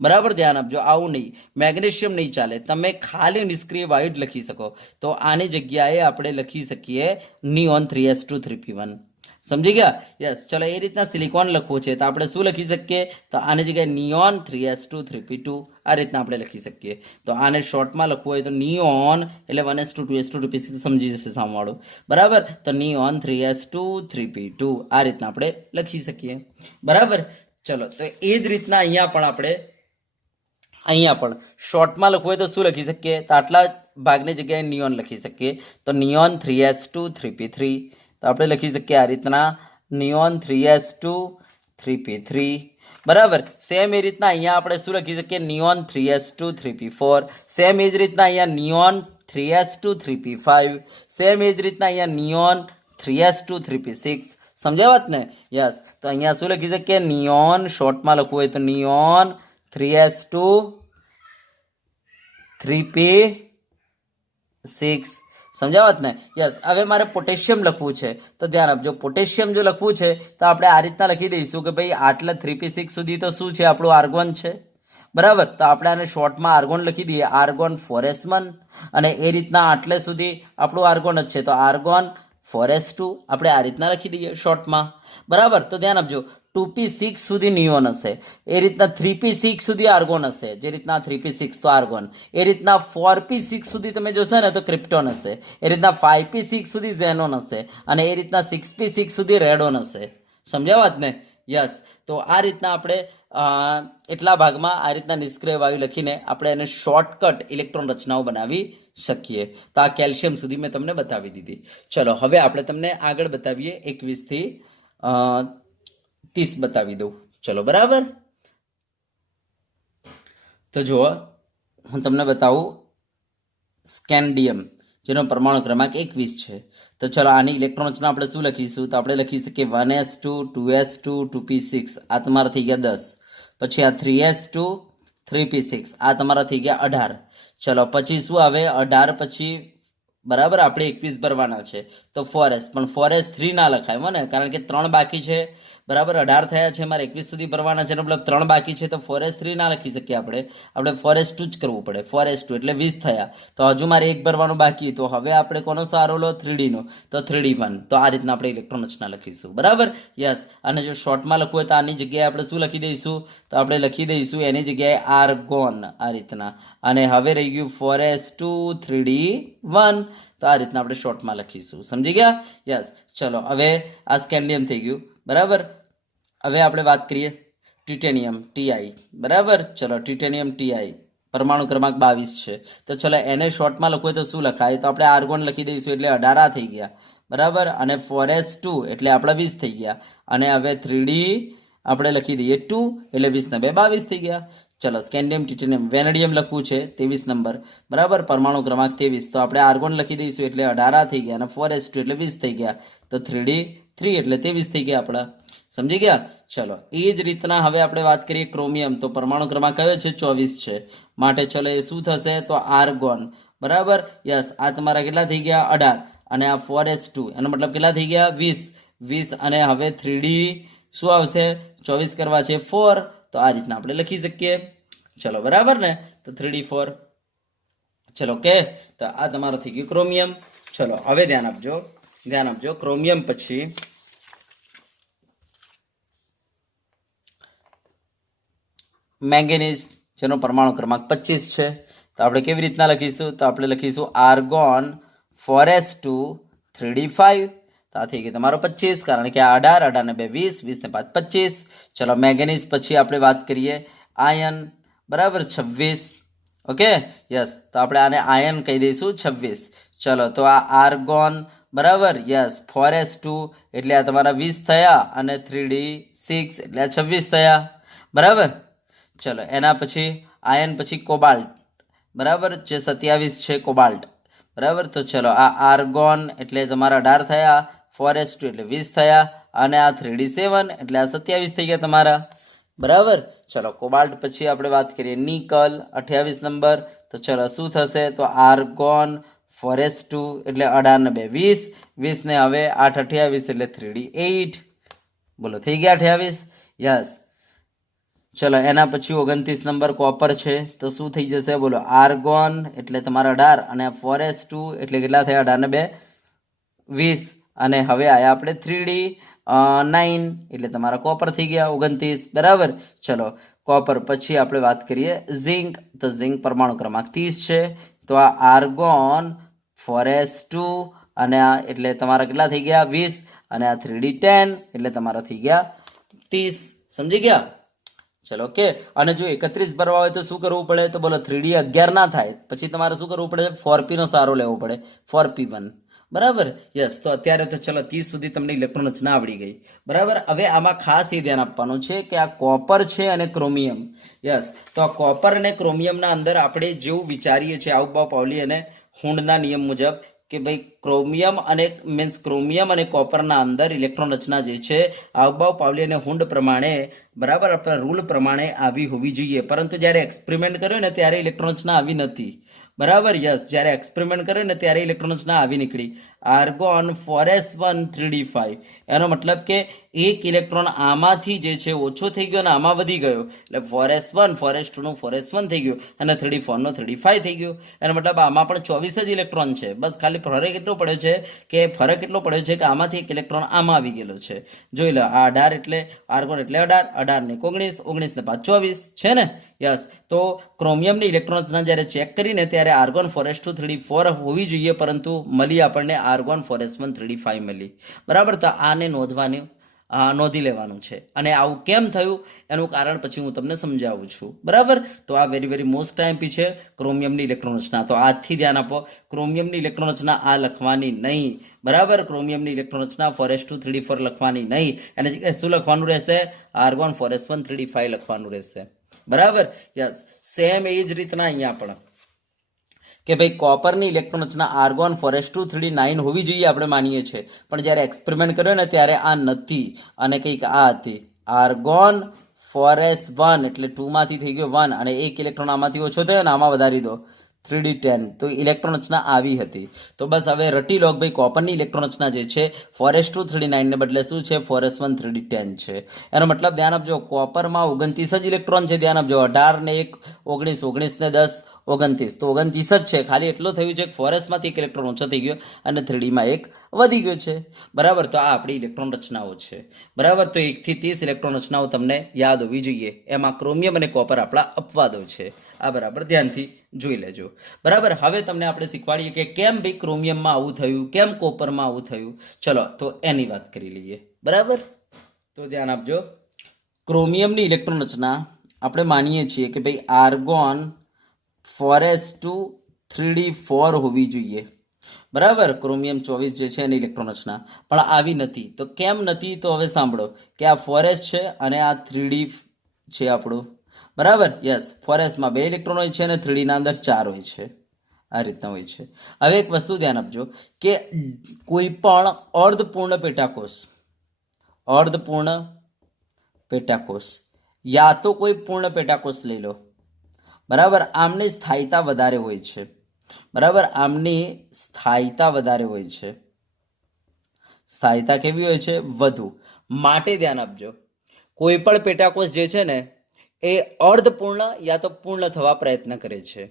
બરાબર ધ્યાન આપજો આવું નહીં મેગ્નેશિયમ નહીં ચાલે તમે ખાલી નિષ્ક્રિય વાયુ જ લખી શકો તો આની જગ્યાએ આપણે લખી શકીએ નિયોન 3s2 3p1 સમજી ગયા યસ ચલો એ રીતના સિલિકોન લખવું છે તો આપણે શું લખી શકીએ તો આની જગ્યાએ નિયોન 3s2 3p2 આ રીતના આપણે લખી શકીએ તો આને શોર્ટમાં લખવું હોય તો નિયોન એટલે 1s2 2s2 2p6 સમજી જશે સામેવાળો બરાબર તો નિયોન 3s2 3p2 આ રીતના આપણે લખી શકીએ બરાબર ચલો તો એ જ રીતના અહીંયા પણ શોર્ટમાં લખવું હોય તો શું લખી શકીએ તો આટલા ભાગની જગ્યાએ નિયોન લખી શકીએ તો નિયોન 3s2 3p3 તો આપણે લખી શકીએ આ રીતના નિયોન 3s2 3p3 બરાબર સેમ એ રીતના અહીંયા આપણે શું લખી શકીએ નિયોન 3s2 3p4 સેમ એ જ રીતના અહીંયા નિયોન 3s2 3p5 સેમ એ જ રીતના અહીંયા નિયોન 3s2 3p6 સમજ્યા વાત ને યસ તો અહીંયા શું લખી શકીએ નિયોન શોર્ટમાં લખવું હોય તો નિયોન 3s2 3p6 સમજાવત ને યસ હવે મારે પોટેશિયમ લખવું છે તો ધ્યાન આપજો પોટેશિયમ જો લખવું છે તો આપણે આ રીતના લખી દઈશું કે ભાઈ આટલા 3p6 સુધી તો શું છે આપણું આર્ગોન છે બરાબર તો આપણે આને શોર્ટમાં આર્ગોન લખી દઈએ આર્ગોન 4s1 અને એ રીતના આટલે સુધી આપણું આર્ગોન જ છે તો આર્ગોન 4s2 આપણે આ રીતના લખી દઈએ શોર્ટમાં બરાબર તો ધ્યાન આપજો 2p6 સુધી નિયોન હશે એ રીતના 3p6 સુધી આર્ગોન હશે જે રીતના 3p6 તો આર્ગોન એ રીતના 4p6 સુધી તમે જોશો ને તો ક્રિપ્ટોન હશે એ રીતના 5p6 સુધી ઝેનોન હશે અને એ રીતના 6p6 સુધી રેડોન હશે સમજ્યા વાત ને યસ તો આ રીતના આપણે એટલા ભાગમાં આ રીતના નિષ્ક્રિય વાયુ લખીને આપણે એને શોર્ટકટ ઇલેક્ટ્રોન રચનાઓ બનાવી શકીએ તો આ કેલ્શિયમ સુધી મેં તમને બતાવી દીધી ચલો હવે આપણે તમને આગળ બતાવીએ 21 થી 30 બતાવી દઉં ચલો બરાબર તો જુઓ હું તમને બતાવું સ્કેન્ડિયમ જેનો પરમાણુ ક્રમાંક 21 છે તો ચલો આની ઇલેક્ટ્રોન રચના આપણે શું લખીશું તો આપણે લખી શકીએ 1s2 2s2 2p6 આ તમારા થઈ ગયા 10 પછી આ 3s2 3p6 આ તમારા થઈ ગયા 18 ચલો પછી શું આવે 18 પછી બરાબર, આપણે 21 ભરવાના છે તો 4s, પણ 4s3 ના લખાય હો ને, કારણ કે 3 બાકી છે. બરાબર, 18 થયા છે, મારે 21 સુધી ભરવાના છે, મતલબ 3 બાકી છે, તો 4s3 ના લખી શકીએ આપણે 4s2 જ કરવું પડે. 4s2 એટલે 20 થયા, તો હજુ મારે એક ભરવાનું બાકી. તો હવે આપણે કોનો સહારો લો? 3D નો. તો 3D1. તો આ રીતના આપણે ઇલેક્ટ્રોન રચના લખીશું. બરાબર, યસ. અને જો શોર્ટમાં લખવું હોય તો આની જગ્યાએ આપણે શું લખી દઈશું? તો આપણે લખી દઈશું એની જગ્યાએ આર્ગોન, આ રીતના. અને હવે રહી ગયું 4s2 3D1. તો આ રીતના આપણે શોર્ટમાં લખીશું. સમજી ગયા? યસ. ચલો, હવે આ સ્કેન્ડિયમ થઈ ગયું. બરાબર, હવે આપણે વાત કરીએ ટિટેનિયમ ટીઆઈ. બરાબર, ચલો ટિટેનિયમ ટીઆઈ પરમાણુ ક્રમાંક 22 છે. તો ચલો એને શોર્ટમાં લખવું હોય તો શું લખાય? તો આપણે આર્ગોન લખી દઈશું, એટલે 18 થઈ ગયા. બરાબર, અને 4s2 એટલે આપણા 20 થઈ ગયા. અને હવે 3D આપણે લખી દઈએ 2 એટલે 20 ને 2 22 થઈ ગયા. ચલો, સ્કેન્ડિયમ ટિટેનિયમ વેનેડિયમ લખવું છે 23 નંબર. બરાબર, પરમાણુ ક્રમાંક 23. તો આપણે આર્ગોન લખી દઈશું, એટલે 18 થઈ ગયા. અને 4s2 એટલે 20 થઈ ગયા. તો 3D3 એટલે 23 થઈ ગયા આપણા. સમજી ગયા? ચલો, એ જ રીતના હવે આપણે વાત કરીએ ક્રોમિયમ. તો પરમાણુ ક્રમાંક કયો છે? 24 છે. માટે ચલો એ શું થશે? તો આર્ગોન. બરાબર, યસ. આ તમારા કેટલા થઈ ગયા? 18. અને આ 4s2 એનો મતલબ કેટલા થઈ ગયા? 20. અને હવે 3D શું આવશે? 24 કરવા છે 4. તો આ રીતના આપણે લખી શકીએ. ચલો, બરાબર ને? તો 3D4. ચલો, ઓકે. તો આ તમારો થઈ ગયું ક્રોમિયમ. ચલો, હવે ધ્યાન આપજો. ક્રોમિયમ પછી મેંગેનીઝ, જેનો પરમાણુ ક્રમાંક 25 છે. તો આપણે કેવી રીતના લખીશું? તો આપણે લખીશું આર્ગોન 4s2 3d5. તો આ થઈ ગયું તમારો 25, કારણ કે આ 18 ને 2 20 ને 5 25. ચલો, મેંગેનીઝ પછી આપણે વાત કરીએ આયન. બરાબર, 26. Okay, yes. તો આપણે આને આયન કહી દઈશું 26. ચલો, તો આ આર્ગોન. બરાબર, યસ. 4s2 એટલે આ તમારા 20 થયા. અને 3d6 એટલે આ 26 થયા. બરાબર, ચલો. એના પછી આયન પછી કોબાલ્ટ. બરાબર, જે 27 છે કોબાલ્ટ. બરાબર, તો ચલો, આ આર્ગોન એટલે તમારા 18 થયા. 4s2 એટલે 20 થયા. અને આ 3d7 એટલે આ 27 થઈ ગયા તમારા. બરાબર, ચલો. કોબાલ્ટ પછી આપણે વાત કરીએ નિકલ 28 નંબર. તો ચલો, શું થશે? તો આર્ગોન 4s2 એટલે 18 ને 2 20. 20 ને હવે 8 28 એટલે 3d8. બોલો, થઈ ગયા 28? યસ. ચલો, એના પછી 29 નંબર કોપર છે. તો શું થઈ જશે? બોલો, આર્ગોન એટલે તમારા 18. અને 4s2 એટલે કેટલા થયા? 18 ને 2 20. અને હવે આયા આપણે 3d9 એટલે તમારા કોપર થઈ ગયા 29. બરાબર, ચલો. કોપર પછી આપણે વાત કરીએ ઝિંક. તો ઝિંક પરમાણુ ક્રમાંક 30 છે. તો આ આર્ગોન 4s2 અને આ એટલે તમારા કેટલા થઈ ગયા? 20. અને આ 3d10 એટલે તમારા થઈ ગયા 30. સમજી ગયા? ચલો, ઓકે. અને જો 31 ભરવા હોય તો શું કરવું પડે? તો બોલો, 3d11 ના થાય પછી તમારે શું કરવું પડે? 4p નો સહારો લેવો પડે, 4p1. બરાબર, યસ. તો અત્યારે તો ચલો 30 સુધી તમને ઇલેક્ટ્રોન રચના આવડી ગઈ. બરાબર, હવે આમાં ખાસ એ ધ્યાન આપવાનું છે કે આ કોપર છે અને ક્રોમિયમ. યસ, તો આ કોપર અને ક્રોમિયમના અંદર આપણે જેવું વિચારીએ છીએ આઉબાઉ પાઉલી અને હુન્ડના નિયમ મુજબ કે ભાઈ ક્રોમિયમ અને કોપરના અંદર ઇલેક્ટ્રોન રચના જે છે આઉબાઉ પાઉલી અને હુન્ડ પ્રમાણે, બરાબર, આપણા રૂલ પ્રમાણે આવી હોવી જોઈએ. પરંતુ જ્યારે એક્સપેરિમેન્ટ કર્યો ને ત્યારે ઇલેક્ટ્રોન રચના આવી નથી. બરાબર, યસ. જ્યારે એક્સપેરિમેન્ટ કર્યો ને ત્યારે ઇલેક્ટ્રોન રચના આવી નીકળી. Argon 4s1 3d5. એનો મતલબ કે એક ઇલેક્ટ્રોન આમાંથી જે છે ઓછો થઈ ગયો અને આમાં વધી ગયો, એટલે 4s1 4s2 નું 4s1 થઈ ગયું અને 3d4 નો 3d5 થઈ ગયું. એનો મતલબ આમાં પણ 24 જ ઇલેક્ટ્રોન છે. બસ ખાલી ફરક એટલો પડ્યો છે કે આમાંથી એક ઇલેક્ટ્રોન આમાં આવી ગયેલો છે. જોઈ લો, આ 18 એટલે આર્ગોન એટલે 18 ને 19 19 ને 5 24 છે ને? યસ. તો ક્રોમિયમની ઇલેક્ટ્રોન રચના જ્યારે ચેક કરીને ત્યારે આર્ગોન 4s2 3d4 હોવી જોઈએ, પરંતુ મળી આપણને આર્ગોન 4s1 3d5 મળી. બરાબર, તો આને નોંધી લેવાનું છે. અને આવું કેમ થયું એનું કારણ પછી હું તમને સમજાવું છું. બરાબર, તો આ વેરી મોસ્ટ ટાઈમપી છે ક્રોમિયમની ઇલેક્ટ્રોન રચના. તો આજથી ધ્યાન આપો, ક્રોમિયમની ઇલેક્ટ્રોન રચના આ લખવાની નહીં. બરાબર, ક્રોમિયમની ઇલેક્ટ્રોન રચના 4s2 3d4 લખવાની નહીં. અને શું લખવાનું રહેશે? આર્ગોન 4s1 3d5 લખવાનું રહેશે. બરાબર, યસ. સેમ એ જ રીતના અહીંયા પણ કે ભાઈ કોપરની ઇલેક્ટ્રોન રચના આર્ગોન 4s2 3d9 હોવી જોઈએ આપણે માનીએ છીએ, પણ જ્યારે એક્સપેરિમેન્ટ કર્યો ને ત્યારે આ નથી અને કંઈક આ હતી. આર્ગોન 4s1 એટલે 2 માંથી થઈ ગયો 1 અને એક ઇલેક્ટ્રોન આમાંથી ઓછો થયો ને આમાં વધારી દો 3d10 તો ઇલેક્ટ્રોન રચના આવી હતી. તો બસ હવે રટી લોગ ભાઈ કોપરની ઇલેક્ટ્રોન રચના જે છે 4s2 3d9 ને બદલે શું છે 4s1 3d10 છે. એનો મતલબ ધ્યાન આપજો, કોપરમાં 29 જ ઇલેક્ટ્રોન છે. ધ્યાન આપજો, 18 ને 1 19, 19 ને 10 29, તો 29 જ છે. ખાલી એટલું થયું છે કે 4s માંથી એક ઇલેક્ટ્રોન ઓછો થઈ ગયો અને 3d માં એક વધી ગયો છે. બરાબર, તો આ આપણી ઇલેક્ટ્રોન રચનાઓ છે. બરાબર, તો 1 થી 30 ઇલેક્ટ્રોન રચનાઓ તમને યાદ હોવી જોઈએ. એમાં ક્રોમિયમ અને કોપર આપણા અપવાદો છે. આ બરાબર ધ્યાનથી જોઈ લેજો. બરાબર, હવે તમને આપણે શીખવાડીએ કે કેમ ભાઈ ક્રોમિયમમાં આવું થયું, કેમ કોપરમાં આવું થયું. ચલો તો એની વાત કરી લઈએ. બરાબર, તો ધ્યાન આપજો, ક્રોમિયમની ઇલેક્ટ્રોન રચના આપણે માનીએ છીએ કે ભાઈ આર્ગોન 4s2 3d4 હોવી જોઈએ. બરાબર, ક્રોમિયમ 24 જે છે એની ઇલેક્ટ્રોન રચના પણ આવી નથી. તો કેમ નથી, તો હવે સાંભળો કે આ 4s છે અને આ 3d છે આપણું. બરાબર, યસ, 4s માં 2 ઇલેક્ટ્રોન હોય છે અને 3d ના અંદર 4 હોય છે. આ રીતના હોય છે. હવે એક વસ્તુ ધ્યાન આપજો કે કોઈ પણ અર્ધપૂર્ણ પેટાકોષ યા તો કોઈ પૂર્ણ પેટાકોષ લઈ લો. બરાબર, આમની સ્થાયીતા વધારે હોય છે. બરાબર, આમની સ્થાયીતા વધારે હોય છે. સ્થાયીતા કેવી હોય છે? વધુ. માટે ધ્યાન આપજો, કોઈ પણ પેટાકોષ જે છે ને એ અર્ધપૂર્ણ યા તો પૂર્ણ થવા પ્રયત્ન કરે છે.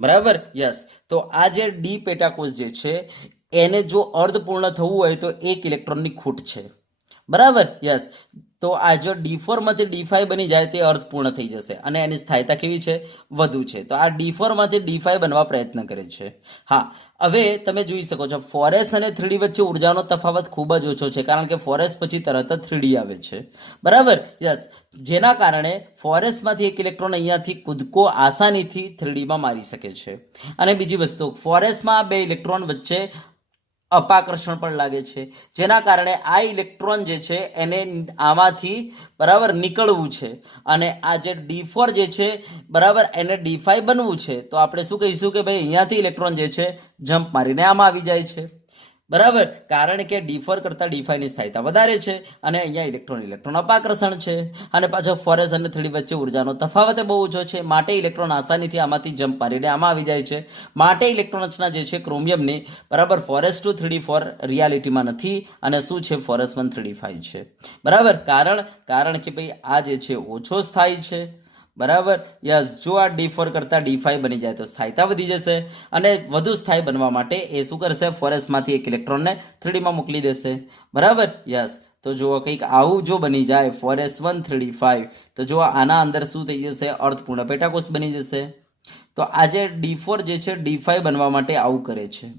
બરાબર, યસ, તો આ જે ડી પેટાકોષ જે છે એને જો અર્ધપૂર્ણ થવું હોય તો 1 ઇલેક્ટ્રોનની ખૂટ છે. બરાબર, યસ, તો આ જો D4 માંથી D5 બની જાય તે અર્ધપૂર્ણ થઈ જશે અને એની સ્થાયીતા કેવી છે? વધુ છે. તો આ D4 માંથી D5 બનવા પ્રયત્ન કરે છે. હા, હવે તમે જોઈ શકો છો 4s અને 3d વચ્ચે ઉર્જાનો તફાવત ખૂબ જ ઓછો છે, કારણ કે 4s પછી તરત જ 3d આવે છે. બરાબર, યસ, જેના કારણે 4s માંથી એક ઇલેક્ટ્રોન અહીંયાથી કૂદકો આસાનીથી 3d માં મારી શકે છે. અને બીજી વસ્તુ, 4s માં 2 ઇલેક્ટ્રોન વચ્ચે અપાકર્ષણ પણ લાગે છે, જેના કારણે આ ઇલેક્ટ્રોન જે છે એને આમાંથી બરાબર નીકળવું છે અને આ જે D4 જે છે બરાબર એને D5 બનવું છે. તો આપણે શું કહીશું કે ભાઈ અહીંયાથી ઇલેક્ટ્રોન જે છે જમ્પ મારીને આમાં આવી જાય છે. બરાબર, કારણ કે D4 કરતા D5 ની સ્થાયીતા વધારે છે અને અહીંયા ઇલેક્ટ્રોન અપાકર્ષણ છે અને પાછો 4s અને 3d વચ્ચે ઉર્જાનો તફાવત બહુ ઓછો છે. માટે ઇલેક્ટ્રોન આસાનીથી આમાંથી જમ્પ મારીને આમાં આવી જાય છે. માટે ઇલેક્ટ્રોન રચના જે છે ક્રોમિયમની બરાબર 4s2 3d4 રિયાલિટીમાં નથી અને શું છે 4s1 3d5 છે. બરાબર, કારણ કે ભાઈ આ જે છે ઓછો સ્થાયી છે. બરાબર, યસ, જો આ D4 કરતા D5 બની જાય તો સ્થાયીતા વધી જશે અને વધુ સ્થાયી બનવા માટે એ શું કરશે? 4s માંથી એક ઇલેક્ટ્રોનને 3d માં મોકલી દેશે. બરાબર, યસ, તો જુઓ કંઈક આવું જો બની જાય 4s1 3d5 તો જો આના અંદર શું થઈ જશે? અર્ધપૂર્ણ પેટાકોષ બની જશે. તો આ જે D4 જે છે D5 બનવા માટે આવું કરે છે.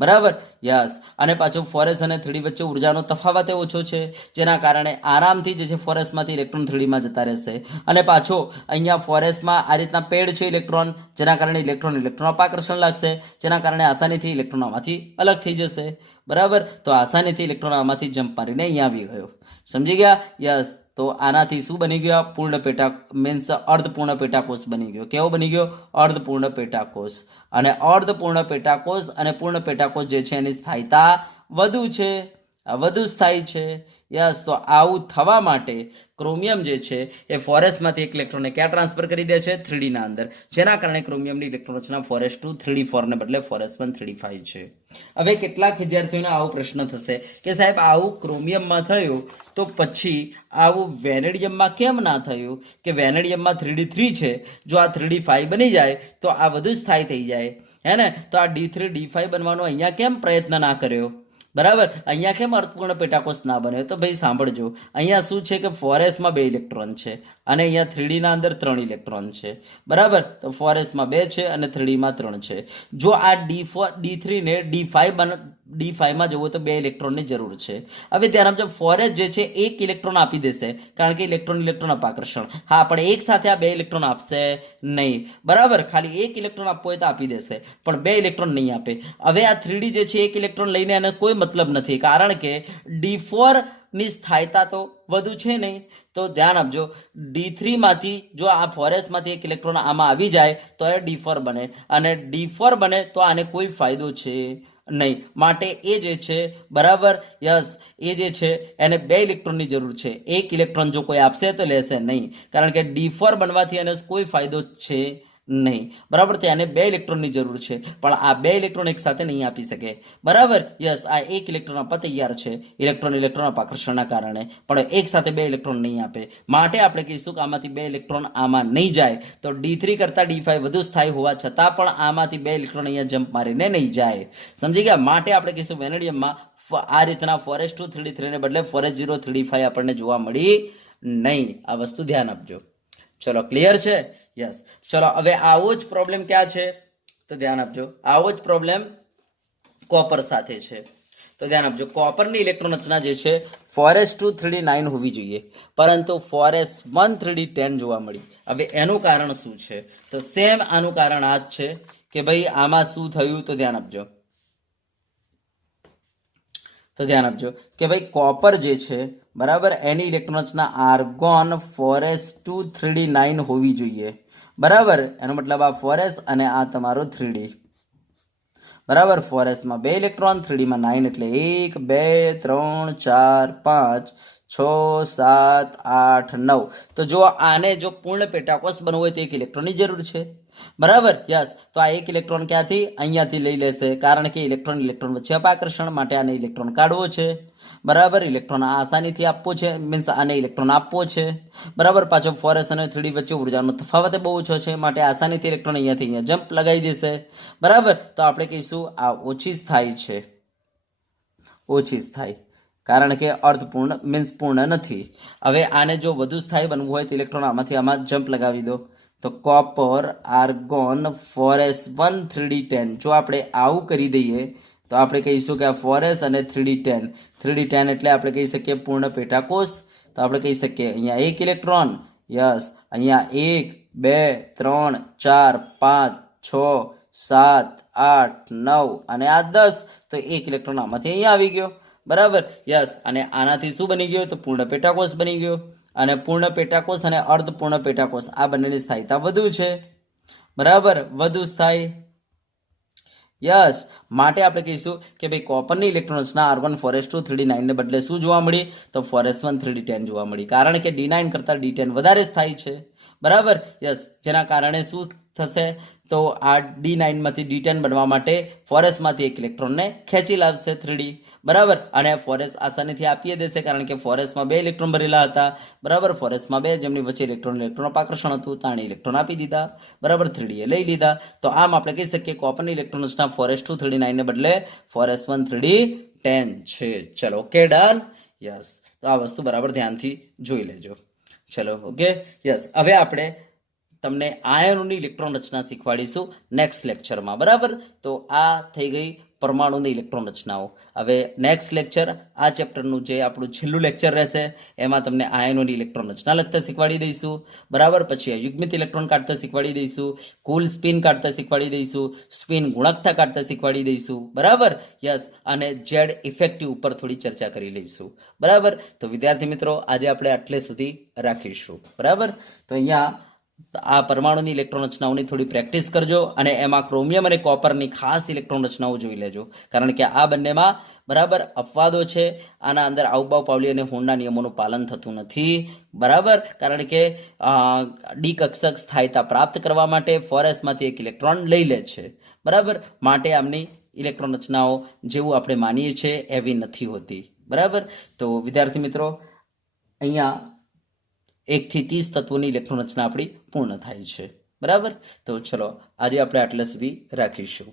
બરાબર, યસ, અને પાછું 4s અને 3d વચ્ચે ઉર્જાનો તફાવત ઓછો છે, જેના કારણે આરામથી જે છે 4s માંથી ઇલેક્ટ્રોન 3d માં જતા રહેશે અને પાછો અહીંયા 4s માં આ રીતના પેડ છે ઇલેક્ટ્રોન, જેના કારણે ઇલેક્ટ્રોન અપાકર્ષણ લાગશે, જેના કારણે આસાનીથી ઇલેક્ટ્રોન આમાંથી અલગ થઈ જશે. બરાબર, તો આસાનીથી ઇલેક્ટ્રોન આમાંથી જમ્પ મારીને અહીંયા આવી ગયો. સમજી ગયા? યસ, તો આનાથી શું બની ગયો? અર્ધપૂર્ણ પેટાકોષ બની ગયો. કેવો બની ગયો? અર્ધપૂર્ણ પેટાકોષ. અને અર્ધપૂર્ણ પેટાકોષ અને પૂર્ણ પેટાકોષ જે છે એની સ્થાયીતા વધુ છે, વધુ સ્થાયી છે. યસ, તો આવું થવા માટે ક્રોમિયમ જે છે એ 4s માંથી એક ઇલેક્ટ્રોનને ક્યાં ટ્રાન્સફર કરી દે છે? 3d ના અંદર, જેના કારણે ક્રોમિયમની ઇલેક્ટ્રોન રચના 4s2 3d4 ને બદલે 4s1 3d5 છે. હવે કેટલાક વિદ્યાર્થીઓને આવો પ્રશ્ન થશે કે સાહેબ આવું ક્રોમિયમમાં થયું તો પછી આવું વેનેડિયમમાં કેમ ના થયું? કે વેનેડિયમમાં 3d3 છે, જો આ 3d5 બની જાય તો આ વધુ સ્થાયી થઈ જાય, હે ને? તો આ D3 D5 બનવાનો અહીંયા કેમ પ્રયત્ન ના કર્યો? બરાબર, અહીંયા કેમ અર્ધપૂર્ણ પેટાકોષ ના બન્યો? તો ભાઈ સાંભળજો, અહીંયા શું છે કે 4s માં 2 ઇલેક્ટ્રોન છે અને અહીંયા 3d ના અંદર 3 ઇલેક્ટ્રોન છે. બરાબર, તો 4s માં 2 છે અને 3d માં 3 છે. જો આ D3 ને D5 માં જવું તો 2 ઇલેક્ટ્રોનની જરૂર છે. હવે ધ્યાન આપજો, 4s જે છે 1 ઇલેક્ટ્રોન આપી દેશે, કારણ કે ઇલેક્ટ્રોન અપાકર્ષણ. હા, પણ એક સાથે આ 2 ઇલેક્ટ્રોન આપશે નહીં. બરાબર, ખાલી 1 ઇલેક્ટ્રોન આપવો હોય તો આપી દેશે, પણ 2 ઇલેક્ટ્રોન નહીં આપે. હવે આ 3d જે છે 1 ઇલેક્ટ્રોન લઈને એને કોઈ મતલબ નથી, કારણ કે D4 ની સ્થાયીતા તો વધુ છે નહીં. તો ધ્યાન આપજો, D3 માંથી જો આ 4s માંથી એક ઇલેક્ટ્રોન આમાં આવી જાય તો એ D4 બને અને D4 બને તો આને કોઈ ફાયદો છે નહીં. માટે એ જે છે બરાબર, યસ, એ જે છે એને 2 ઇલેક્ટ્રોનની જરૂર છે. 1 ઇલેક્ટ્રોન જો કોઈ આપશે તો લેશે નહીં, કારણ કે D4 બનવાથી એને કોઈ ફાયદો છે નહીં, બરાબર. તેને 2 ઇલેક્ટ્રોનની જરૂર છે, પણ આ 2 ઇલેક્ટ્રોન એક સાથે નહીં આપી શકે, બરાબર. યસ, આ 1 ઇલેક્ટ્રોન આપવા તૈયાર છે ઇલેક્ટ્રોન આકર્ષણના કારણે, પણ એક સાથે 2 ઇલેક્ટ્રોન નહીં આપે. માટે આપણે કહીશું કે આમાંથી 2 ઇલેક્ટ્રોન આમાં નહીં જાય, તો D3 કરતા D5 વધુ સ્થાયી હોવા છતાં પણ આમાંથી 2 ઇલેક્ટ્રોન અહીંયા જમ્પ મારીને નહીં જાય. સમજી ગયા? માટે આપણે કહીશું વેનેડિયમમાં આ રીતના 4s2 3d3 ને બદલે 4s0 3d5 આપણને જોવા મળી નહીં. આ વસ્તુ ધ્યાન આપજો. ચલો, ક્લિયર છે? યસ. ચલો, હવે આવો જ પ્રોબ્લેમ ક્યાં છે? તો ધ્યાન આપજો, આવો જ પ્રોબ્લેમ કોપર સાથે છે. તો ધ્યાન આપજો, કોપરની ઇલેક્ટ્રોન રચના જે છે 4s2 3d9 હોવી જોઈએ, પરંતુ 4s1 3d10 જોવા મળી. હવે એનું કારણ શું છે? તો સેમ આનું કારણ આ જ છે કે ભાઈ આમાં શું થયું. તો ધ્યાન આપજો, કે ભાઈ કોપર જે છે, બરાબર, એની ઇલેક્ટ્રોન રચના આર્ગોન 4s2 3d9 હોવી જોઈએ, બરાબર. એનો મતલબ આ 4s અને આ તમારો 3d, બરાબર. 4s માં 2 ઇલેક્ટ્રોન, 3d માં 9, એટલે 1 2 3 4 5 6 7 8 9. તો જો આને જો પૂર્ણ પેટાકોષ બનવું હોય તો 1 ઇલેક્ટ્રોનની જરૂર છે, બરાબર. યસ, તો આ 1 ઇલેક્ટ્રોન ક્યાંથી? અહીંયાથી લઈ લેશે, કારણ કે ઇલેક્ટ્રોન વચ્ચે અપાકર્ષણ, માટે આને ઇલેક્ટ્રોન કાઢવો છે, બરાબર. ઇલેક્ટ્રોન આસાનીથી આપવો છે, મીન્સ આને ઇલેક્ટ્રોન આપવો છે, બરાબર. પાછો 4s અને 3d વચ્ચે ઉર્જાનો તફાવત બહુ ઓછો છે, માટે આસાનીથી ઇલેક્ટ્રોન અહીંયાથી અહીંયા જમ્પ લગાવી દેશે, બરાબર. તો આપણે કહીશું આ ઓછી સ્થાયી છે, ઓછી સ્થાયી, કારણ કે અર્થપૂર્ણ મીન્સ પૂર્ણ નથી. હવે આને જો વધુ સ્થાયી બનવું હોય તો ઇલેક્ટ્રોન આમાંથી આમાં જમ્પ લગાવી દો. તો કોપર આર્ગોન 4s1 3d10, જો આપણે આવું કરી દઈએ તો આપણે કહીશું કે આ 4s અને 3d10 એટલે આપણે કહી શકીએ પૂર્ણ પેટાકોષ. તો આપણે કહી શકીએ અહીંયા 1 ઇલેક્ટ્રોન, યસ, અહીંયા 1 2 3 4 5 6 7 8 9 અને આ 10. તો 1 ઇલેક્ટ્રોન આમાંથી અહીંયા આવી ગયો, બરાબર. યસ, અને આનાથી શું બની ગયો? તો પૂર્ણ પેટાકોષ બની ગયો. અને પૂર્ણ પેટાકોષ અને અર્ધપૂર્ણ પેટાકોષ આ બંનેની સ્થાયીતા વધુ છે, બરાબર, વધુ સ્થાયી. યસ, માટે આપણે કહીશું કે ભાઈ કોપરની ઇલેક્ટ્રોન રચના આર્ગોન 4s2 3d9 ને બદલે શું જોવા મળી? તો 4s1 3d10 જોવા મળી, કારણ કે d9 કરતા d10 વધારે સ્થાયી છે, બરાબર. યસ, જેના કારણે શું થશે? તો આ d9 માંથી d10 બનવા માટે 4s માંથી 1 ઇલેક્ટ્રોનને ખેંચી લાવશે 3d, બરાબર. અને 4s આસાનીથી આપી દેશે, કારણ કે 4s માં 2 ઇલેક્ટ્રોન ભરેલા હતા, બરાબર. 4s માં 2, જેમની વચ્ચે ઇલેક્ટ્રોન અપાકર્ષણ હતું, તાણે ઇલેક્ટ્રોન આપી દીધા, બરાબર. 3d એ લઈ લીધા. તો આમ આપણે કહી શકીએ કોપરની ઇલેક્ટ્રોન રચના 4s2 3d9 ને બદલે 4s1 3d10 છે. ચલો, ઓકે, ડન. યસ, તો આ વસ્તુ બરાબર ધ્યાનથી જોઈ લેજો. ચલો, ઓકે. યસ, હવે આપણે તમને આયનોની ઇલેક્ટ્રોન રચના શીખવાડીશું નેક્સ્ટ લેક્ચરમાં, બરાબર. તો આ થઈ ગઈ પરમાણુની ઇલેક્ટ્રોન રચનાઓ. હવે નેક્સ્ટ લેક્ચર, આ ચેપ્ટરનું જે આપણું છેલ્લું લેક્ચર રહેશે, એમાં તમને આયનોની ઇલેક્ટ્રોન રચના લખતા શીખવાડી દઈશું, બરાબર. પછી યુગ્મિત ઇલેક્ટ્રોન કાઢતા શીખવાડી દઈશું, કુલ સ્પિન કાઢતા શીખવાડી દઈશું, સ્પિન ગુણકતા કાઢતા શીખવાડી દઈશું, બરાબર. યસ, અને જેડ ઇફેક્ટિવ ઉપર થોડી ચર્ચા કરી લઈશું, બરાબર. તો વિદ્યાર્થી મિત્રો, આજે આપણે આટલે સુધી રાખીશું, બરાબર. તો અહીંયા આ પરમાણુની ઇલેક્ટ્રોન રચનાઓની થોડી પ્રેક્ટિસ કરજો, અને એમાં ક્રોમિયમ અને કોપરની ખાસ ઇલેક્ટ્રોન રચનાઓ જોઈ લેજો, કારણ કે આ બંનેમાં બરાબર અપવાદો છે. આના અંદર આઉબાઉ પાઉલી અને હોર્નના નિયમોનું પાલન થતું નથી, બરાબર. કારણ કે ડી કક્ષક સ્થાયીતા પ્રાપ્ત કરવા માટે 4s માંથી 1 ઇલેક્ટ્રોન લઈ લે છે, બરાબર. માટે આમની ઇલેક્ટ્રોન રચનાઓ જેવું આપણે માનીએ છીએ એવી નથી હોતી, બરાબર. તો વિદ્યાર્થી મિત્રો, અહીંયા 1 થી 30 તત્વોની ઇલેક્ટ્રોન રચના આપણી પૂર્ણ થાય છે, બરાબર. તો ચલો, આજે આપણે આટલા સુધી રાખીશું.